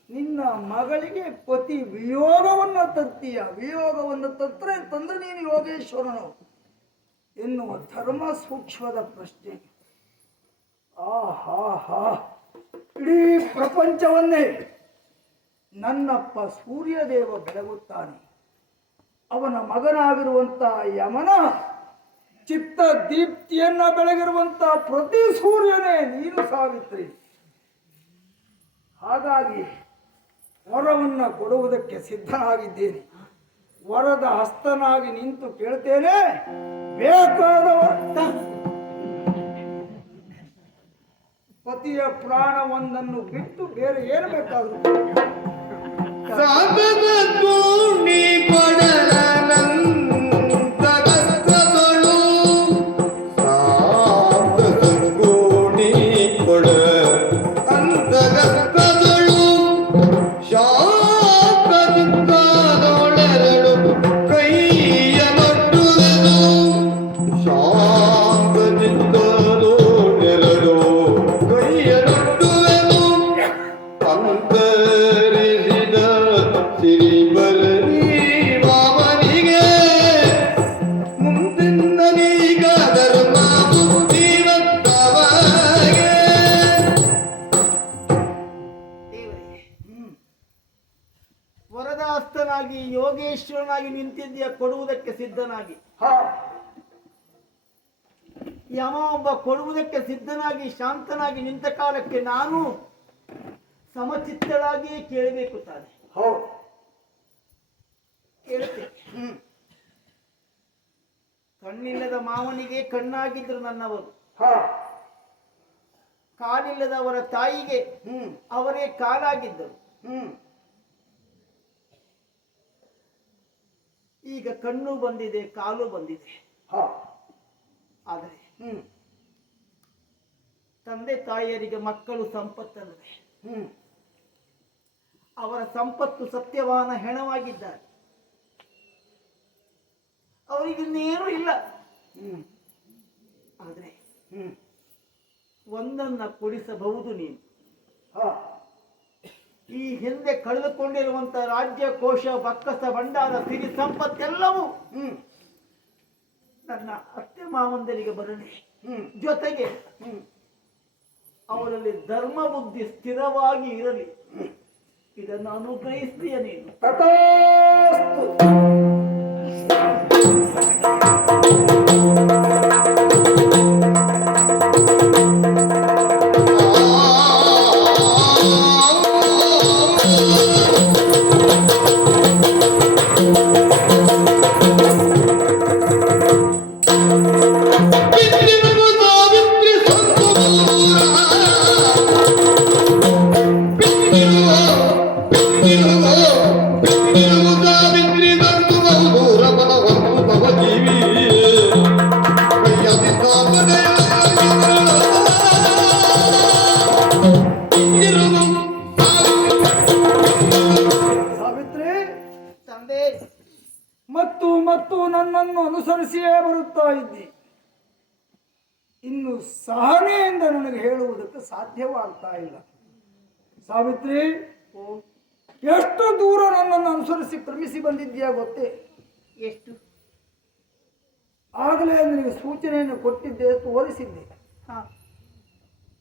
ನಿನ್ನ ಮಗಳಿಗೆ ಪತಿ ವಿಯೋಗವನ್ನು ತತ್ತೀಯ. ವಿಯೋಗವನ್ನು ತಂದ್ರೆ ನೀನು ಯೋಗೇಶ್ವರನು ಎನ್ನುವ ಧರ್ಮ ಸೂಕ್ಷ್ಮದ ಪ್ರಶ್ನೆ. ಆಹಾ, ಇಡೀ ಪ್ರಪಂಚವನ್ನೇ ನನ್ನಪ್ಪ ಸೂರ್ಯದೇವ ಬೆಳಗುತ್ತಾನೆ. ಅವನ ಮಗನಾಗಿರುವಂತ ಯಮನ ಚಿತ್ತ ದೀಪ್ತಿಯನ್ನ ಬೆಳಗಿರುವಂತ ಪ್ರತಿ ಸೂರ್ಯನೇ ನೀನು ಸಾವಿತ್ರಿ. ಹಾಗಾಗಿ ವರವನ್ನ ಕೊಡುವುದಕ್ಕೆ ಸಿದ್ಧನಾಗಿದ್ದೇನೆ. ವರದ ಹಸ್ತನಾಗಿ ನಿಂತು ಕೇಳ್ತೇನೆ, ಬೇಕಾದ ವರ. ಪತಿಯ ಪ್ರಾಣವೊಂದನ್ನು ಬಿಟ್ಟು ಬೇರೆ ಏನು ಬೇಕಾದರೂ ಸಾಧನ ಕೂಡಿ ಕೊಡಲ ನಂತರಗಳು, ಸಾಧನ ಕೂಡಿ ಕೊಡ ಅಂತರಗಳು, ಶಾಂತದಿಂದೊಳೆರಡು ಕೈಯ ನಟ್ಟುವೆನು, ಶಾಂತದಿಂದಲೋಳೆರಡು ಕೈಯ ನಟ್ಟುವೆನು, ಅಂತರಿಸಿದ ಸಿರಿಬಲನಿ ವಾಮನಿಗೆ ಮುಂದಿನೀಗ ಧರ್ಮ ಬುದ್ಧಿವಂತವಾಗೆ. ದೇವರೇ, ವರದಾಸ್ತನಾಗಿ ಯೋಗೇಶ್ವರನಾಗಿ ನಿಂತಿದ್ದೀಯ, ಕೊಡುವುದಕ್ಕೆ ಸಿದ್ಧನಾಗಿ. ಯಮ ಒಬ್ಬ ಕೊಡುವುದಕ್ಕೆ ಸಿದ್ಧನಾಗಿ ಶಾಂತನಾಗಿ ನಿಂತ ಕಾಲಕ್ಕೆ ನಾನು ಸಮಚಿತ್ತಳಾಗಿಯೇ ಕೇಳಬೇಕು ತಾನೆ. ಹೌದು. ಕೇಳುತ್ತೆ. ಕಣ್ಣಿಲ್ಲದ ಮಾವನಿಗೆ ಕಣ್ಣಾಗಿದ್ರು ನನ್ನವರು, ಹಾ, ಕಾಲಿಲ್ಲದವರ ತಾಯಿಗೆ ಅವರೇ ಕಾಲಾಗಿದ್ದರು. ಈಗ ಕಣ್ಣು ಬಂದಿದೆ, ಕಾಲು ಬಂದಿದೆ. ಹಾ, ಆದರೆ ತಂದೆ ತಾಯಿಯರಿಗೆ ಮಕ್ಕಳು ಸಂಪತ್ತಲ್ಲದೆ ಅವರ ಸಂಪತ್ತು ಸತ್ಯವಾನ ಹೆಣವಾಗಿದ್ದಾರೆ. ಅವರಿಗಿನ್ನೇನು ಇಲ್ಲ. ಆದರೆ ಒಂದನ್ನ ಕೊಡಿಸಬಹುದು ನೀನು. ಈ ಹಿಂದೆ ಕಳೆದುಕೊಂಡಿರುವಂತ ರಾಜ್ಯ ಕೋಶ ಬಕ್ಕಸ ಭಂಡಾರ ಸಿರಿ ಸಂಪತ್ತೆಲ್ಲವೂ ನನ್ನ ಅತ್ತೆ ಮಾವಂದರಿಗೆ ಬರಲಿ. ಜೊತೆಗೆ ಅವರಲ್ಲಿ ಧರ್ಮ ಬುದ್ಧಿ ಸ್ಥಿರವಾಗಿ ಇರಲಿ. ಇದನ್ನು ಅನುಗ್ರಹಿಸ್ತೀಯ ನೀನು. ತಥಾಸ್ತು. ಮತ್ತು ನನ್ನನ್ನು ಅನುಸರಿಸಿಯೇ ಬರುತ್ತಾ ಇದ್ದಿ. ಇನ್ನು ಸಹನೆಯಿಂದ ನನಗೆ ಹೇಳುವುದಕ್ಕೆ ಸಾಧ್ಯವಾಗ್ತಾ ಇಲ್ಲ. ಸಾವಿತ್ರಿ, ಎಷ್ಟು ದೂರ ನನ್ನನ್ನು ಅನುಸರಿಸಿ ಕ್ರಮಿಸಿ ಬಂದಿದ್ದೀಯಾ ಗೊತ್ತೇ? ಎಷ್ಟು? ಆಗಲೇ ನಿನಗೆ ಸೂಚನೆಯನ್ನು ಕೊಟ್ಟಿದ್ದೆ, ತೋರಿಸಿದ್ದೆ.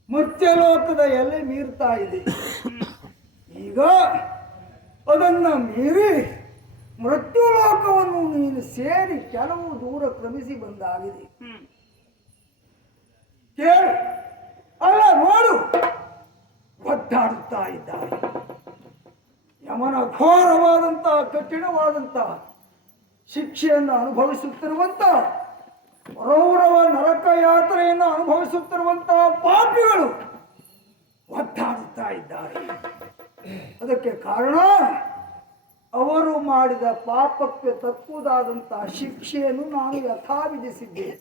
ಮತ್ಸ್ಯಲೋಕದ ಎಲೆ ಮೀರ್ತಾ ಇದೆ. ಈಗ ಅದನ್ನ ಮೀರಿ ಮೃತ್ಯುಲೋಕವನ್ನು ನೀನು ಸೇರಿ ಕೆಲವು ದೂರ ಕ್ರಮಿಸಿ ಬಂದಾಗಿದೆ. ಕೇಳು, ಅಲ್ಲ ನೋಡು, ಒದ್ದಾಡುತ್ತಾ ಇದ್ದಾರೆ. ಯಮನ ಘೋರವಾದಂತಹ ಕಠಿಣವಾದಂತಹ ಶಿಕ್ಷೆಯನ್ನು ಅನುಭವಿಸುತ್ತಿರುವಂತ ರೌರವ ನರಕ ಯಾತ್ರೆಯನ್ನು ಅನುಭವಿಸುತ್ತಿರುವಂತಹ ಪಾಪಿಗಳು ಒದ್ದಾಡುತ್ತಾ ಇದ್ದಾರೆ. ಅದಕ್ಕೆ ಕಾರಣ ಅವರು ಮಾಡಿದ ಪಾಪಕ್ಕೆ ತಕ್ಕುದಾದಂತಹ ಶಿಕ್ಷೆಯನ್ನು ನಾನು ಯಥಾ ವಿಧಿಸಿದ್ದೇನೆ.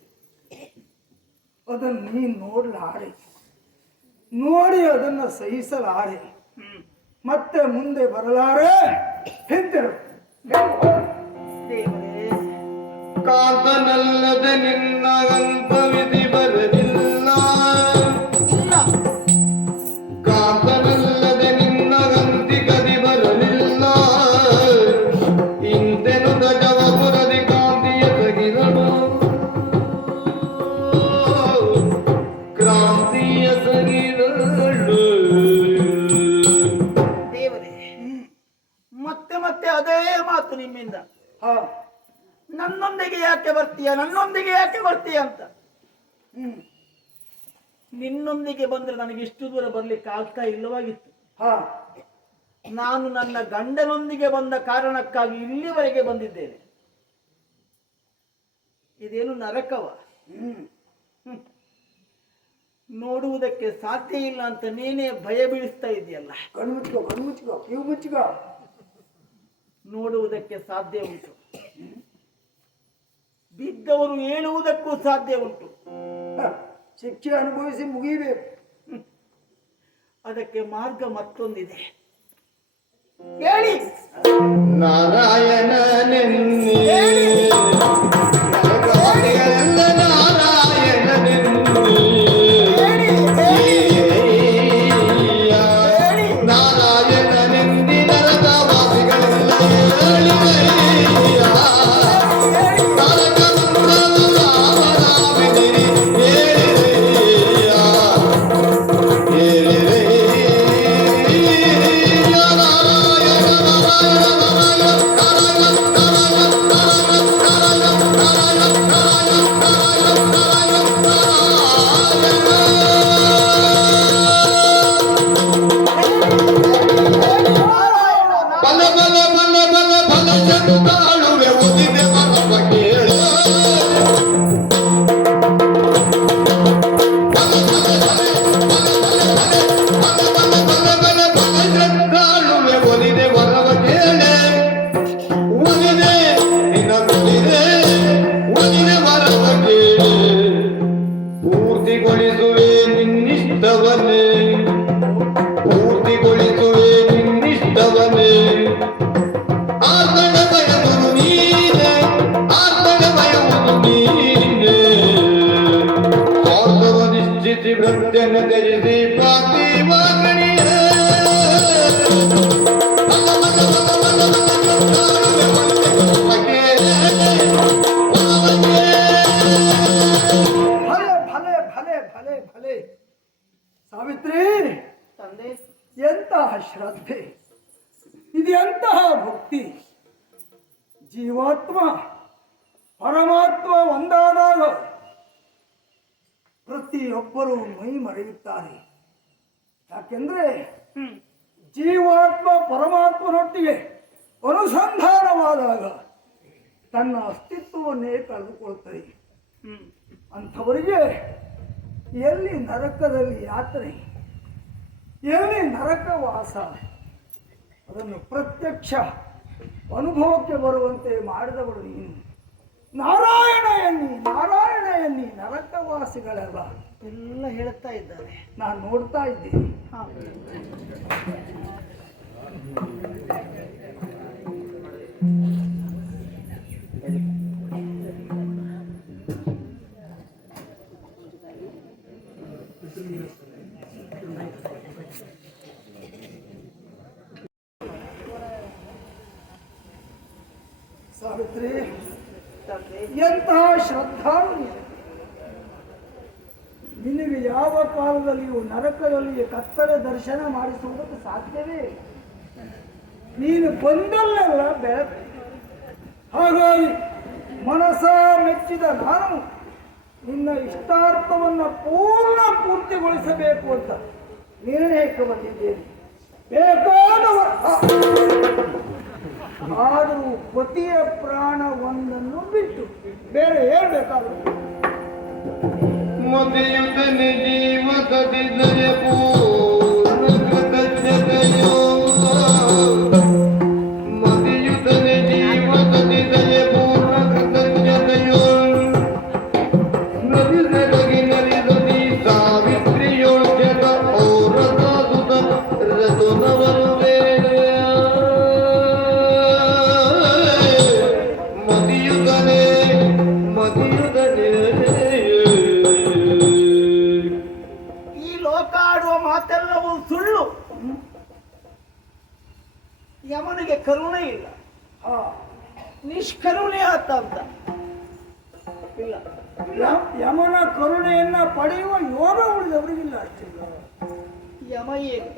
ಅದನ್ನು ನೀನು ನೋಡಲಾರೆ, ನೋಡಿ ಅದನ್ನು ಸಹಿಸಲಾರೆ, ಮತ್ತೆ ಮುಂದೆ ಬರಲಾರೆ. ಹಿಂದಿರು. ಕಾಂತನಲ್ಲದೆ ನಿನ್ನ ಗಂತವಿಧಿ ಬರಲಿಲ್ಲ. ಕಾಂತನಲ್ಲದೆ ನಿನ್ನ ಗಂತಿ ಗದಿ ಬರಲಿಲ್ಲ. ಇಂತೆನು ಗಜವಪುರದಿ ಕಾಂತಿಯ ತಗಿದಳು. ಕ್ರಾಂತಿಯ ತಗಿದಳು. ದೇವರೇ, ಮತ್ತೆ ಮತ್ತೆ ಅದೇ ಮಾತು ನಿಮ್ಮಿಂದ. ನನ್ನೊಂದಿಗೆ ಯಾಕೆ ಬರ್ತೀಯ, ನನ್ನೊಂದಿಗೆ ಯಾಕೆ ಬರ್ತೀಯ ಅಂತ. ನಿನ್ನೊಂದಿಗೆ ಬಂದ್ರೆ ನನಗೆ ಇಷ್ಟು ದೂರ ಬರ್ಲಿಕ್ಕೆ ಆಗ್ತಾ ಇಲ್ಲವಾಗಿತ್ತು. ನಾನು ನನ್ನ ಗಂಡನೊಂದಿಗೆ ಬಂದ ಕಾರಣಕ್ಕಾಗಿ ಇಲ್ಲಿವರೆಗೆ ಬಂದಿದ್ದೇನೆ. ಇದೇನು ನರಕವ? ನೋಡುವುದಕ್ಕೆ ಸಾಧ್ಯ ಇಲ್ಲ ಅಂತ ನೀನೇ ಭಯ ಬೀಳಿಸ್ತಾ ಇದೆಯಲ್ಲ. ಕಣ್ಮುಚ್ಕೋ, ಕಣ್ಮುಚ್ಕೋ, ಕಿವಿ ಮುಚ್ಕೋ. ನೋಡುವುದಕ್ಕೆ ಸಾಧ್ಯ ಉಂಟು, ಬಿದ್ದವರು ಏಳುವುದಕ್ಕೂ ಸಾಧ್ಯ ಉಂಟು. ಶಿಕ್ಷೆ ಅನುಭವಿಸಿ ಮುಗಿಬೇಕು. ಅದಕ್ಕೆ ಮಾರ್ಗ ಮತ್ತೊಂದಿದೆ, ಹೇಳಿ. ನಾರಾಯಣನೆನ್ನಿ ತ್ಯಜಿಸಿ ಭೃತ್ಯನ ತ್ಯಜಿಸಿ ಪಾರ್ಥಿವಾಗಣಿಯ ಭಲೆ ಭಲೆ ಭಲೆ ಭಲೆ ಭಲೆ ಸಾವಿತ್ರಿ, ತಂದೆ ಎಂತಹ ಶ್ರದ್ಧೆ, ಇದೆಂತಹ ಭಕ್ತಿ. ಜೀವಾತ್ಮ ಪರಮಾತ್ಮ ಒಂದಾದಾಗ ಪ್ರತಿಯೊಬ್ಬರೂ ಮೈ ಮರೆಯುತ್ತಾರೆ. ಯಾಕೆಂದ್ರೆ ಜೀವಾತ್ಮ ಪರಮಾತ್ಮನೊಟ್ಟಿಗೆ ಅನುಸಂಧಾನವಾದಾಗ ತನ್ನ ಅಸ್ತಿತ್ವವನ್ನೇ ಕಳೆದುಕೊಳ್ತದೆ. ಅಂಥವರಿಗೆ ಎಲ್ಲಿ ನರಕದಲ್ಲಿ ಯಾತ್ರೆ, ಎಲ್ಲಿ ನರಕವಾಸ, ಅದನ್ನು ಪ್ರತ್ಯಕ್ಷ ಅನುಭವಕ್ಕೆ ಬರುವಂತೆ ಮಾಡಿದವಳು ನೀನು. ನಾರಾಯಣ ಎನ್ನಿ ನರಕವಾಸಿಗಳೆಲ್ಲ ಎಲ್ಲ ಹೇಳ್ತಾ ಇದ್ದಾರೆ. ನಾನು ನೋಡ್ತಾ ಇದ್ದೀನಿ. ಹಾ. ಸಾವಿತ್ರಿ, ತಂದೆ ಎಂತಹ ಶ್ರದ್ಧಾಳು ನೀನು. ನಿನಗೆ ಯಾವ ಕಾಲದಲ್ಲಿಯೂ ನರಕದಲ್ಲಿ ಕತ್ತಲೆ ದರ್ಶನ ಮಾಡಿಸುವುದಕ್ಕೆ ಸಾಧ್ಯವೇ ಇಲ್ಲ. ನೀನು ಬಂದಲ್ಲೆಲ್ಲ ಬೆಳಕು. ಹಾಗಾಗಿ ಮನಸ ಮೆಚ್ಚಿದ ನಾನು ನಿನ್ನ ಇಷ್ಟಾರ್ಥವನ್ನು ಪೂರ್ತಿಗೊಳಿಸಬೇಕು ಅಂತ ನಿರ್ಣಯಕ್ಕೆ ಬಂದಿದ್ದೇನೆ. ಬೇಕಾದವ ಆದರೂ ಪತಿಯ ಪ್ರಾಣ ಒಂದನ್ನು ಬಿಟ್ಟು ಬೇರೆ ಹೇಳ್ಬೇಕಾದ್ರು ಮತಿಯುತನೆ ಜೀವಕದಿದ್ದಯ ಪೂರ್ಣ ಕೃತಜ್ಞತೆಯೋ ಮತಿಯುತನೆ ಜೀವಕದಿದ್ದಯ ಪೂರ್ಣ ಕೃತಜ್ಞತೆಯೋ ನಲಿದೊಳಗಿ ನಲಿದನಿ ಸಾವಿತ್ರಿಯೋಳ್ಯದ ಔರದಾದುತ ರತುನವರುವೆ ಮತಿಯುತನೆ ಮಾತೆಲ್ಲವೂ ಸುಳ್ಳು. ಯಮನಿಗೆ ಕರುಣೆ ಇಲ್ಲ, ನಿಷ್ಕರುಣೆ ಆತ ಅಂತ ಇಲ್ಲ. ಯಮನ ಕರುಣೆಯನ್ನ ಪಡೆಯುವ ಯೋಗ ಉಳಿದವರಿಗಿಲ್ಲ ಅಷ್ಟೇ. ಯಮ ಏನು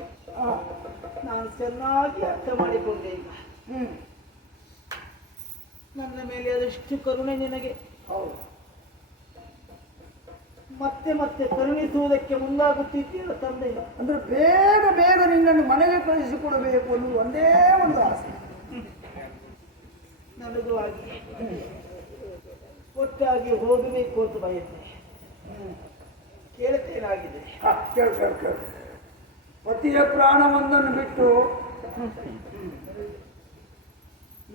ನಾನು ಚೆನ್ನಾಗಿ ಅರ್ಥ ಮಾಡಿಕೊಂಡೆ. ಈಗ ನನ್ನ ಮೇಲೆ ಅದೆಷ್ಟು ಕರುಣೆ ನಿನಗೆ. ಹೌದು, ಮತ್ತೆ ಮತ್ತೆ ಕರುಣಿಸುವುದಕ್ಕೆ ಮುಂದಾಗುತ್ತಿದ್ದೀರ ತಂದೆ. ಅಂದ್ರೆ ಬೇಗ ಬೇಗ ನಿನ್ನನ್ನು ಮನೆಗೆ ಕಳಿಸಿಕೊಡಬೇಕು ಅನ್ನೋದು ಒಂದೇ ಒಂದು ಆಸೆ ನನಗೂ ಆಗಿ. ಒಟ್ಟಾಗಿ ಹೋಗಬೇಕು ಅಂತ ಬಯತೆ. ಕೇಳ್ತೇನಾಗಿದೆ. ಕೇಳ ಪತಿಯ ಪ್ರಾಣವೊಂದನ್ನು ಬಿಟ್ಟು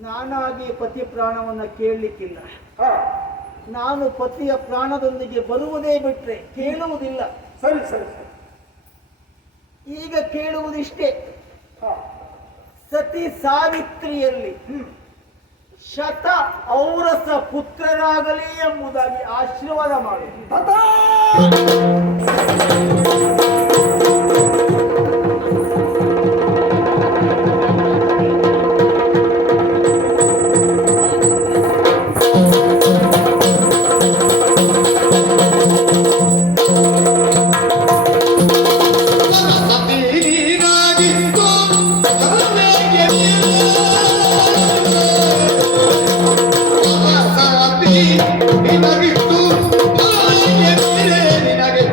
ನಾನಾಗಿ ಪತಿ ಪ್ರಾಣವನ್ನ ಕೇಳಲಿಕ್ಕಿಲ್ಲ. ನಾನು ಪತಿಯ ಪ್ರಾಣದೊಂದಿಗೆ ಬರುವುದೇ ಬಿಟ್ರೆ ಕೇಳುವುದಿಲ್ಲ. ಸರಿ ಸರಿ ಸರಿ. ಈಗ ಕೇಳುವುದಿಷ್ಟೇ, ಸತಿ ಸಾವಿತ್ರಿಯಲ್ಲಿ ಶತ ಔರಸ ಪುತ್ರರಾಗಲಿ ಎಂಬುದಾಗಿ ಆಶೀರ್ವಾದ ಮಾಡಿ. ನಿನಗಿತ್ತು ನಿನಗೆ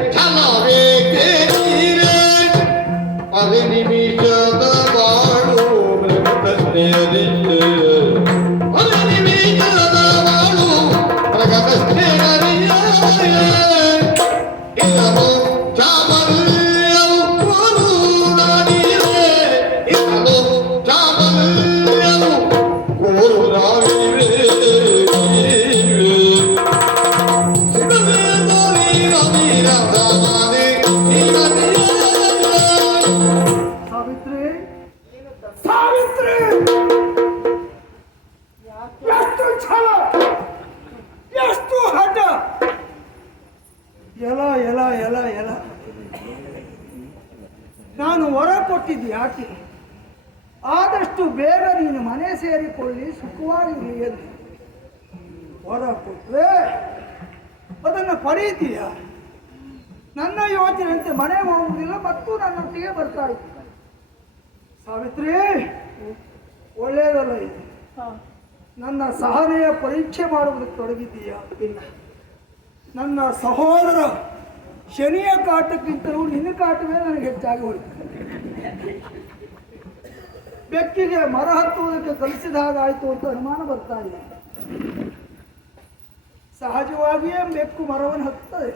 ಎಲ ಎಲ ಎಲ ಎಲ ನಾನು ವರ ಕೊಟ್ಟಿದ್ದೆ ಯಾಕೆ? ಆದಷ್ಟು ಬೇಗ ನೀನು ಮನೆ ಸೇರಿಕೊಳ್ಳಿ, ಸುಖವಾಗಿರಲಿ ಎಂದು ವರ ಕೊಟ್ಟರೆ ಅದನ್ನು ಪಡೆಯುತ್ತೀಯ. ನನ್ನ ಯೋಚನೆಯಂತೆ ಮನೆ ಹೋಗುವುದಿಲ್ಲ ಮತ್ತು ನನ್ನೊಟ್ಟಿಗೆ ಬರ್ತಾ ಇತ್ತು. ಸಾವಿತ್ರಿ, ಒಳ್ಳೆಯದಲ್ಲ ಇದು. ನನ್ನ ಸಹನೆಯ ಪರೀಕ್ಷೆ ಮಾಡುವುದಕ್ಕೆ ತೊಡಗಿದ್ದೀಯ. ಇಲ್ಲ, ನನ್ನ ಸಹೋದರ ಶನಿಯ ಕಾಟಕ್ಕಿಂತಲೂ ನಿನ್ನ ಕಾಟವೇ ನನಗೆ ಹೆಚ್ಚಾಗಿ ಹೋಯಿತು. ಬೆಕ್ಕಿಗೆ ಮರ ಹತ್ತುವುದಕ್ಕೆ ಕಲಿಸಿದ ಹಾಗಾಯಿತು ಅಂತ ಅನುಮಾನ ಬರ್ತಾ ಇದೆ. ಸಹಜವಾಗಿಯೇ ಬೆಕ್ಕು ಮರವನ್ನು ಹತ್ತುತ್ತದೆ.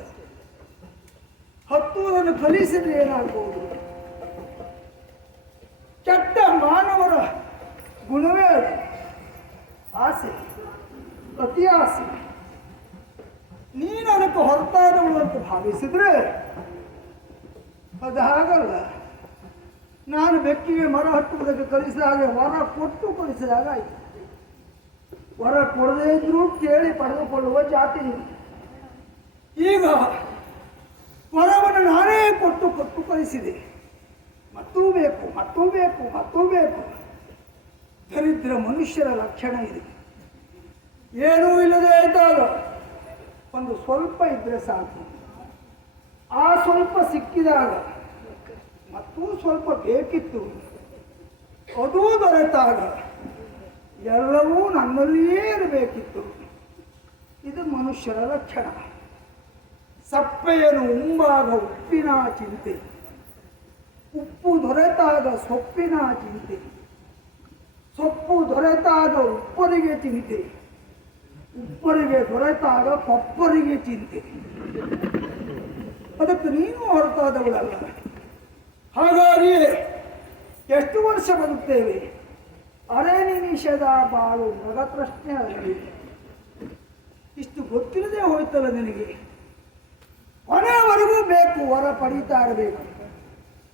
ಹತ್ತುವುದನ್ನು ಕಲಿಸಿದ್ರೆ ಏನಾಗಬಹುದು? ಕೆಟ್ಟ ಮಾನವರ ಗುಣವೇ ಅದು. ಆಸೆ, ಅತಿ ಆಸೆ. ನೀನು ಅದಕ್ಕೆ ಹೊರತಾದವಳು ಅಂತ ಭಾವಿಸಿದ್ರೆ ಅದು ಹಾಗಲ್ಲ. ನಾನು ಬೆಕ್ಕಿಗೆ ಮರ ಹತ್ತುವುದಕ್ಕೆ ಕಲಿಸಿದಾಗ ವರ ಕೊಟ್ಟು ಕಲಿಸಿದಾಗ ಆಯಿತು. ವರ ಕೊಡದೇ ಇದ್ರೂ ಕೇಳಿ ಪಡೆದುಕೊಳ್ಳುವ ಜಾತಿ ನೀನು. ಈಗ ವರವನ್ನು ನಾನೇ ಕೊಟ್ಟು ಕಲಿಸಿದೆ. ಮತ್ತೂ ಬೇಕು, ಮತ್ತೂ ಬೇಕು, ಮತ್ತೂ ಬೇಕು. ದರಿದ್ರ ಮನುಷ್ಯರ ಲಕ್ಷಣ ಇದೆ. ಏನೂ ಇಲ್ಲದೆ ಇದ್ದಾಗ ಒಂದು ಸ್ವಲ್ಪ ಇದ್ರೆ ಸಾಕು. ಆ ಸ್ವಲ್ಪ ಸಿಕ್ಕಿದಾಗ ಮತ್ತೂ ಸ್ವಲ್ಪ ಬೇಕಿತ್ತು, ಅದೂ ದೊರೆತಾಗ ಎಲ್ಲವೂ ನನ್ನಲ್ಲಿಯೇ ಇರಬೇಕಿತ್ತು. ಇದು ಮನುಷ್ಯರ ಲಕ್ಷಣ. ಸಪ್ಪೆಯನ್ನು ಉಂಬಾಗ ಉಪ್ಪಿನ ಚಿಂತೆ, ಉಪ್ಪು ದೊರೆತಾಗ ಸೊಪ್ಪಿನ ಚಿಂತೆ, ಸೊಪ್ಪು ದೊರೆತಾಗ ಉಪ್ಪರಿಗೆ ಚಿಂತೆ, ಉಪ್ಪರಿಗೆ ದೊರೆತಾಗ ಪಪ್ಪರಿಗೆ ಚಿಂತೆ. ಅದಕ್ಕೆ ನೀನು ಹೊರತಾದವಳಲ್ಲ. ಹಾಗಾಗಿ ಎಷ್ಟು ವರ್ಷ ಬರುತ್ತೇವೆ? ಅರೆ ನಿಮಿಷದ ಬಾಳು ಮೃಗ ಪ್ರಶ್ನೆ ಆಗಲಿ. ಇಷ್ಟು ಗೊತ್ತಿಲ್ಲದೆ ಹೋಯ್ತಲ್ಲ ನಿನಗೆ. ಕೊನೆಯವರೆಗೂ ಬೇಕು, ವರ ಪಡೀತಾ ಇರಬೇಕು.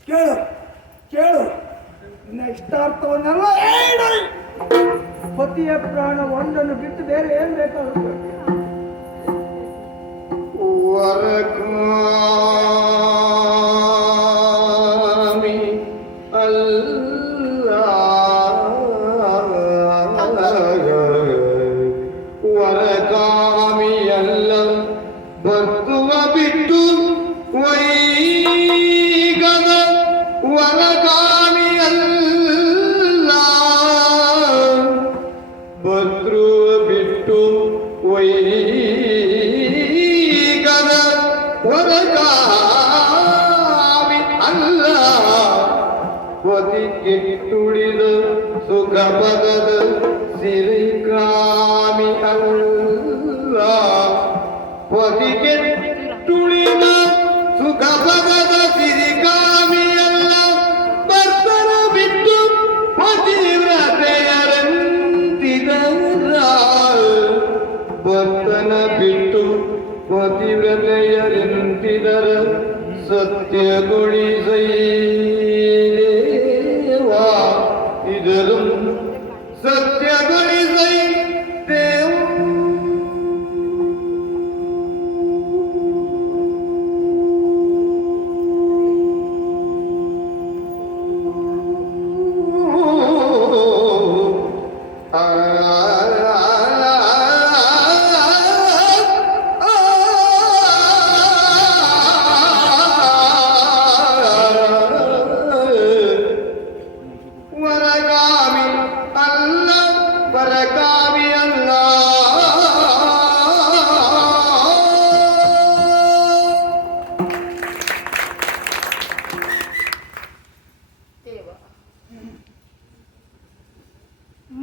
ಕೇಳು ಕೇಳು, ನಿನ್ನ ಇಷ್ಟಾರ್ಥವನ್ನೆಲ್ಲ ಪತಿಯ ಪ್ರಾಣ ಒಂದನ್ನು ಬಿಟ್ಟು ಬೇರೆ ಏನ್ ಬೇಕಾಗುತ್ತೆ? ವರಕಾಮಿ ಅಲ್ಲ, ವರಕಾಮಿ ಅಲ್ಲ, ಬರ್ತುವ ಬಿಟ್ಟು ವೈಗದ ವರಕಾಮಿ ಅಲ್ಲ, ಬರ್ತುವ ಬಿಟ್ಟು ವೈಗದ ವರಕಾಮಿ ಅಲ್ಲ, ಒದಿಗಿಟ್ಟುಳಿದ ಸುಖ ಪದದ ಸಿರಿಕಾಮಿ ಅಲ್ಲ, ಒದಿಗಿಟ್ಟುಳಿದ ಸುಖ ಪದದ ಸಿರಿಕಾಮಿ ಅಲ್ಲ, ಭರ್ತನ ಬಿಟ್ಟು ಪತಿವ್ರತೆಯರಂತಿದರ, ಭರ್ತನ ಬಿಟ್ಟು ಪತಿವ್ರತೆಯರಂತಿದರ ಸತ್ಯಗೊಳಿಸೈದೇವಾ, ಇದರು ಸತ್ಯಗೊಳಿಸೈ ದೇವ. ವರಗಾಮಿ ಅಲ್ಲ, ವರಗಾಮಿ ಅಲ್ಲ.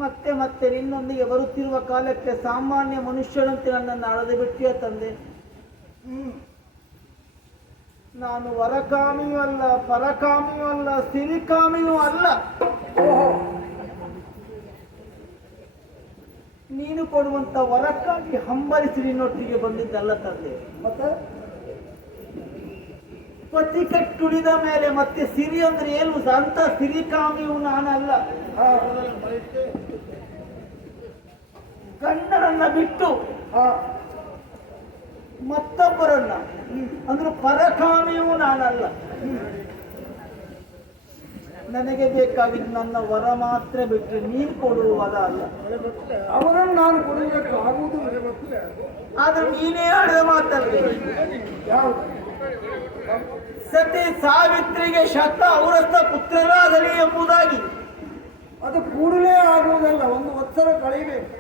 ಮತ್ತೆ ಮತ್ತೆ ನಿನ್ನೊಂದಿಗೆ ಬರುತ್ತಿರುವ ಕಾಲಕ್ಕೆ ಸಾಮಾನ್ಯ ಮನುಷ್ಯನಂತೆ ನನ್ನನ್ನು ಅಳದೆ ಬಿಟ್ಟಿಯ ತಂದೆ. ನಾನು ವರಕಾಮಿಯೂ ಅಲ್ಲ, ಪರಕಾಮಿಯೂ ಅಲ್ಲ, ಸಿರಿಕಾಮಿಯೂ ಅಲ್ಲ. ನೀನು ಕೊಡುವಂತ ವರಕ್ಕಾಗಿ ಹಂಬಲಿಸಿ ನಿನ್ನೊಟ್ಟಿಗೆ ಬಂದಿದ್ದಲ್ಲ ತಂದೆ. ಮತ್ತೆ ಪತಿ ಕಟ್ಟುಳಿದ ಮೇಲೆ ಮತ್ತೆ ಸಿರಿ ಅಂದ್ರೆ ಏನು? ಅಂತ ಸಿರಿಕಾಮಿಯೂ ನಾನಲ್ಲ. ಗಂಡನನ್ನ ಬಿಟ್ಟು ಮತ್ತೊಬ್ಬರನ್ನ ಅಂದ್ರೆ ಪರಕಾಮಿಯೂ ನಾನಲ್ಲ. ನನಗೆ ಬೇಕಾಗಿದ್ದು ನನ್ನ ವರ ಮಾತ್ರ ಬಿಟ್ಟರೆ ನೀನು ಕೊಡುವ ವರ ಅಲ್ಲ. ಅವರನ್ನು ನಾನು ಕೊಡುವುದಕ್ಕೆ ಆಗುವುದು. ಆದ್ರೆ ನೀನೇ ಆಡಿದ ಮಾತಲ್ಲ. ಯಾವುದು? ಸತಿ ಸಾವಿತ್ರಿಗೆ ಶತ ಔರಸ ಪುತ್ರರಾಗಲಿ ಎಂಬುದಾಗಿ. ಅದು ಕೂಡಲೇ ಆಗುವುದಲ್ಲ, ಒಂದು ವತ್ಸರ ಕಳೆಯಬೇಕು.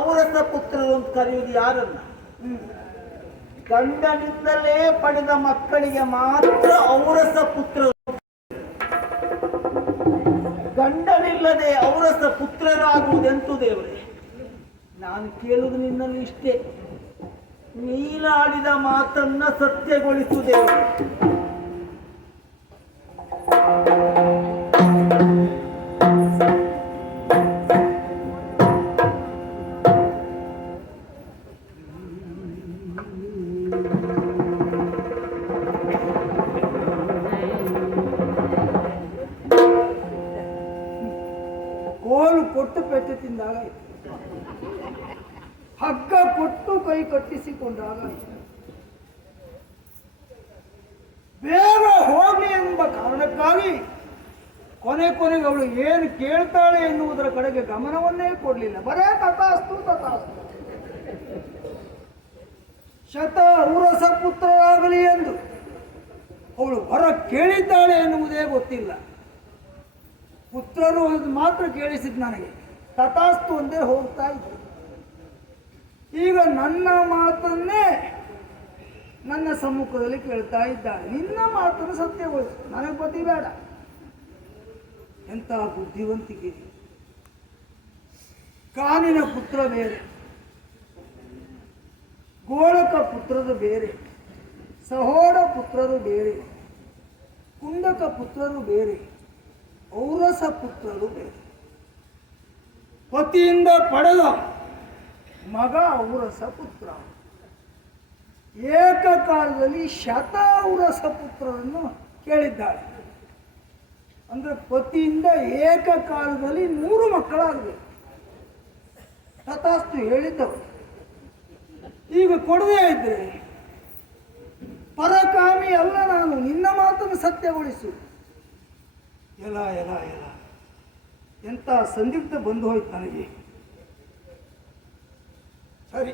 ಔರಸ ಪುತ್ರರು ಅಂತ ಕರೆಯುವುದು ಯಾರನ್ನ? ಗಂಡನಿಂದಲೇ ಪಡೆದ ಮಕ್ಕಳಿಗೆ ಮಾತ್ರ ಔರಸ ಪುತ್ರರು. ಗಂಡನಿಲ್ಲದೆ ಔರಸ ಪುತ್ರರಾಗುವುದೆಂತು ದೇವರೇ? ನಾನು ಕೇಳುವುದು ನಿನ್ನಲ್ಲಿ ಇಷ್ಟೇ, ನೀನಾಡಿದ ಮಾತನ್ನ ಸತ್ಯಗೊಳಿಸು ದೇವರೇ. ಕೋಲು ಕೊಟ್ಟು ಪೆಟ್ಟು ತಿಂದಾಗ, ಹಗ್ಗ ಕೊಟ್ಟು ಕೈ ಕಟ್ಟಿಸಿಕೊಂಡಾಗ, ಬೇಗ ಹೋಗಿ ಎಂಬ ಕಾರಣಕ್ಕಾಗಿ ಕೊನೆಗೆ ಅವಳು ಏನು ಕೇಳ್ತಾಳೆ ಎನ್ನುವುದರ ಕಡೆಗೆ ಗಮನವನ್ನೇ ಕೊಡಲಿಲ್ಲ. ಬರೇ ತಥಾಸ್ತು ತಥಾಸ್ತು, ಶತ ಔರಸ ಪುತ್ರರಾಗಲಿ ಎಂದು ಅವಳು ಹೊರ ಕೇಳಿದ್ದಾಳೆ ಎನ್ನುವುದೇ ಗೊತ್ತಿಲ್ಲ. ಪುತ್ರರು ಅದು ಮಾತ್ರ ಕೇಳಿಸಿದ್ ನನಗೆ, ತಥಾಸ್ತು ಒಂದೇ ಹೋಗ್ತಾ ಇತ್ತು. ಈಗ ನನ್ನ ಮಾತನ್ನೇ ನನ್ನ ಸಮ್ಮುಖದಲ್ಲಿ ಕೇಳ್ತಾ ಇದ್ದಾಳೆ. ನಿನ್ನ ಮಾತನ್ನು ಸತ್ಯಗೊಳಿಸು, ನನಗೆ ಪತಿ ಬೇಡ. ಎಂತಹ ಬುದ್ಧಿವಂತಿಕೆ! ಕಾನಿನ ಪುತ್ರ ಬೇರೆ, ಗೋಳಕ ಪುತ್ರರು ಬೇರೆ, ಸಹೋಡ ಪುತ್ರರು ಬೇರೆ, ಕುಂಡಕ ಪುತ್ರರು ಬೇರೆ, ಔರಸ ಪುತ್ರರು ಬೇರೆ. ಪತಿಯಿಂದ ಪಡೆದ ಮಗ ಔರಸ ಪುತ್ರ, ಏಕಕಾಲದಲ್ಲಿ ಶತ ಔರಸ ಪುತ್ರರನ್ನು ಕೇಳಿದ್ದಾಳೆ. ಅಂದ್ರೆ ಪತಿಯಿಂದ ಏಕಕಾಲದಲ್ಲಿ 100 ಮಕ್ಕಳಾಗಬೇಕು. ತಥಾಸ್ತು ಹೇಳಿದ್ದವರು. ಈಗ ಕೊಡದೇ ಇದ್ರೆ ಪರಕಾಮಿ ಅಲ್ಲ ನಾನು, ನಿನ್ನ ಮಾತನ್ನು ಸತ್ಯಗೊಳಿಸು. ಎಲ ಎಲ ಎಲ ಎಂಥ ಸಂದಿಗ್ಧ ಬಂದು ಹೋಯ್ತು ನನಗೆ. ಸರಿ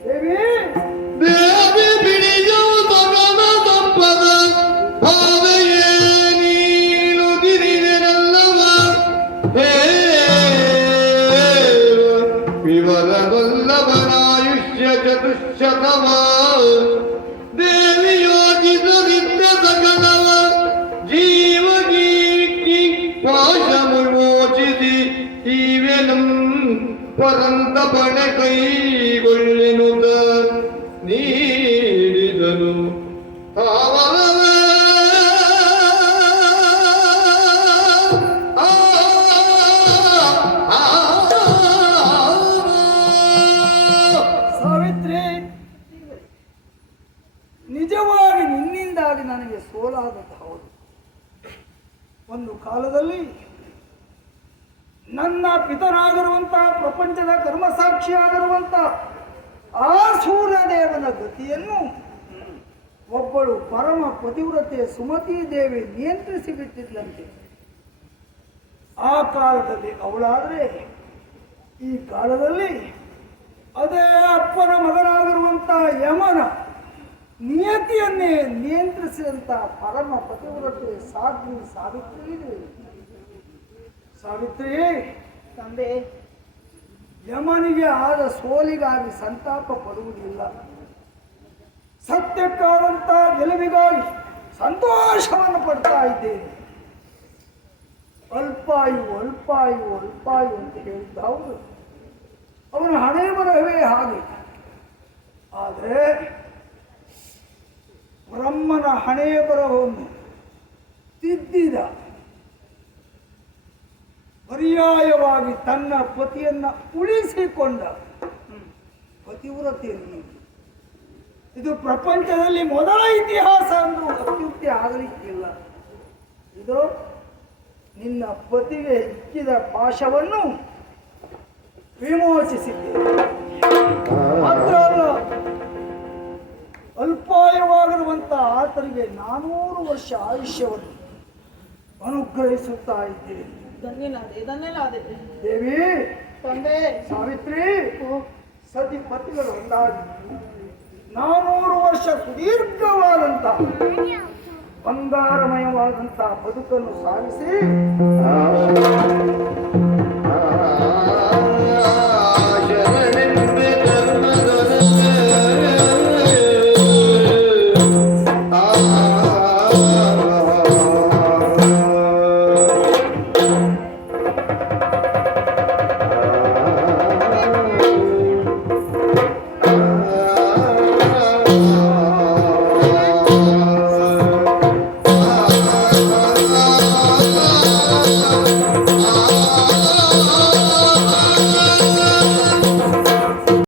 ದೇವಿ, ದೇವಿ ಬಿಡಿಯೋ ತಗನ ತಪ್ಪದ ಭಾವೆಯೇ ನೀನು ಗಿರಿವೆನಲ್ಲವ ವಿವರವಲ್ಲವನಾಯುಷ್ಯ ಚತುಶ್ಶತವ ದೇವಿಯೋಗಿಸದಿದ್ದ ಸಕಲವ ಜೀವ ಜೀವಿಕ್ಕಿ ಪಾಶಮುಮೋಚಿಸಿ ಈವೆನಂ ಪರಂತ ಪಣೆ ಕೈಗೊಳ್ಳೆನುತ ನೀಡಿದನು ಅವರವ ಸಾವಿತ್ರಿ, ನಿಜವಾಗಿ ನಿನ್ನಿಂದಾಗಿ ನನಗೆ ಸೋಲಾದದ್ದು ಹೌದು. ಒಂದು ಕಾಲದಲ್ಲಿ ನನ್ನ ಪಿತನಾಗಿರುವಂತಹ, ಪ್ರಪಂಚದ ಕರ್ಮಸಾಕ್ಷಿಯಾಗಿರುವಂತ ಆ ಸೂರ್ಯದೇವನ ಗತಿಯನ್ನು ಒಬ್ಬಳು ಪರಮ ಪತಿವ್ರತೆ ಸುಮತಿ ದೇವಿ ನಿಯಂತ್ರಿಸಿ ಬಿಟ್ಟಿದ್ಲಂತೆ. ಆ ಕಾಲದಲ್ಲಿ ಅವಳಾದ್ರೆ, ಈ ಕಾಲದಲ್ಲಿ ಅದೇ ಅಪ್ಪನ ಮಗನಾಗಿರುವಂತ ಯಮನ ನಿಯತಿಯನ್ನೇ ನಿಯಂತ್ರಿಸಿದಂತ ಪರಮ ಪತಿವ್ರತೆ ಸಾಧ್ವಿ ಸಾವಿತ್ರಿ ದೇವಿ. ಸಾವಿತ್ರಿ ತಂದೆ, ಯಮನಿಗೆ ಆದ ಸೋಲಿಗಾಗಿ ಸಂತಾಪ ಪಡುವುದಿಲ್ಲ, ಸತ್ಯಕ್ಕಾದಂಥ ಗೆಲುವಿಗಾಗಿ ಸಂತೋಷವನ್ನು ಪಡ್ತಾ ಇದ್ದೇನೆ. ಅಲ್ಪಾಯು ಅಲ್ಪಾಯು ಅಲ್ಪಾಯು ಅಂತ ಹೇಳಿದ್ದ ಹೌದು, ಅವನ ಹಣೆ ಬರಹವೇ ಹಾಗೆ. ಆದರೆ ಬ್ರಹ್ಮನ ಹಣೆಯ ಬರಹವನ್ನು ತಿದ್ದಿದ, ಪರ್ಯಾಯವಾಗಿ ತನ್ನ ಪತಿಯನ್ನ ಉಳಿಸಿಕೊಂಡ ಪತಿವ್ರತೆ ನೀನು. ಇದು ಪ್ರಪಂಚದಲ್ಲಿ ಮೊದಲ ಇತಿಹಾಸ ಅಂದ್ರೂ ಅತ್ಯುಕ್ತಿ ಆಗಲಿಕ್ಕಿಲ್ಲ. ಇದು ನಿನ್ನ ಪತಿಗೆ ಇಕ್ಕಿದ ಪಾಶವನ್ನು ವಿಮೋಚಿಸಿದ್ದೇನೆ. ಮಾತ್ರ ಅಲ್ಲ, 400 ವರ್ಷ ಆಯುಷ್ಯವನ್ನು ಅನುಗ್ರಹಿಸುತ್ತಾ ಇದ್ದೇನೆ. ಧನ್ಯನಾದೆ ದೇವಿ, ತಂದೆ. ಸಾವಿತ್ರಿ, ಸತಿ ಪತಿಗಳು ಒಂದಾಗಿ 400 ವರ್ಷ ಸುದೀರ್ಘವಾದಂತ ಬಂಗಾರಮಯವಾದಂತಹ ಬದುಕನ್ನು ಸಾಗಿಸಿ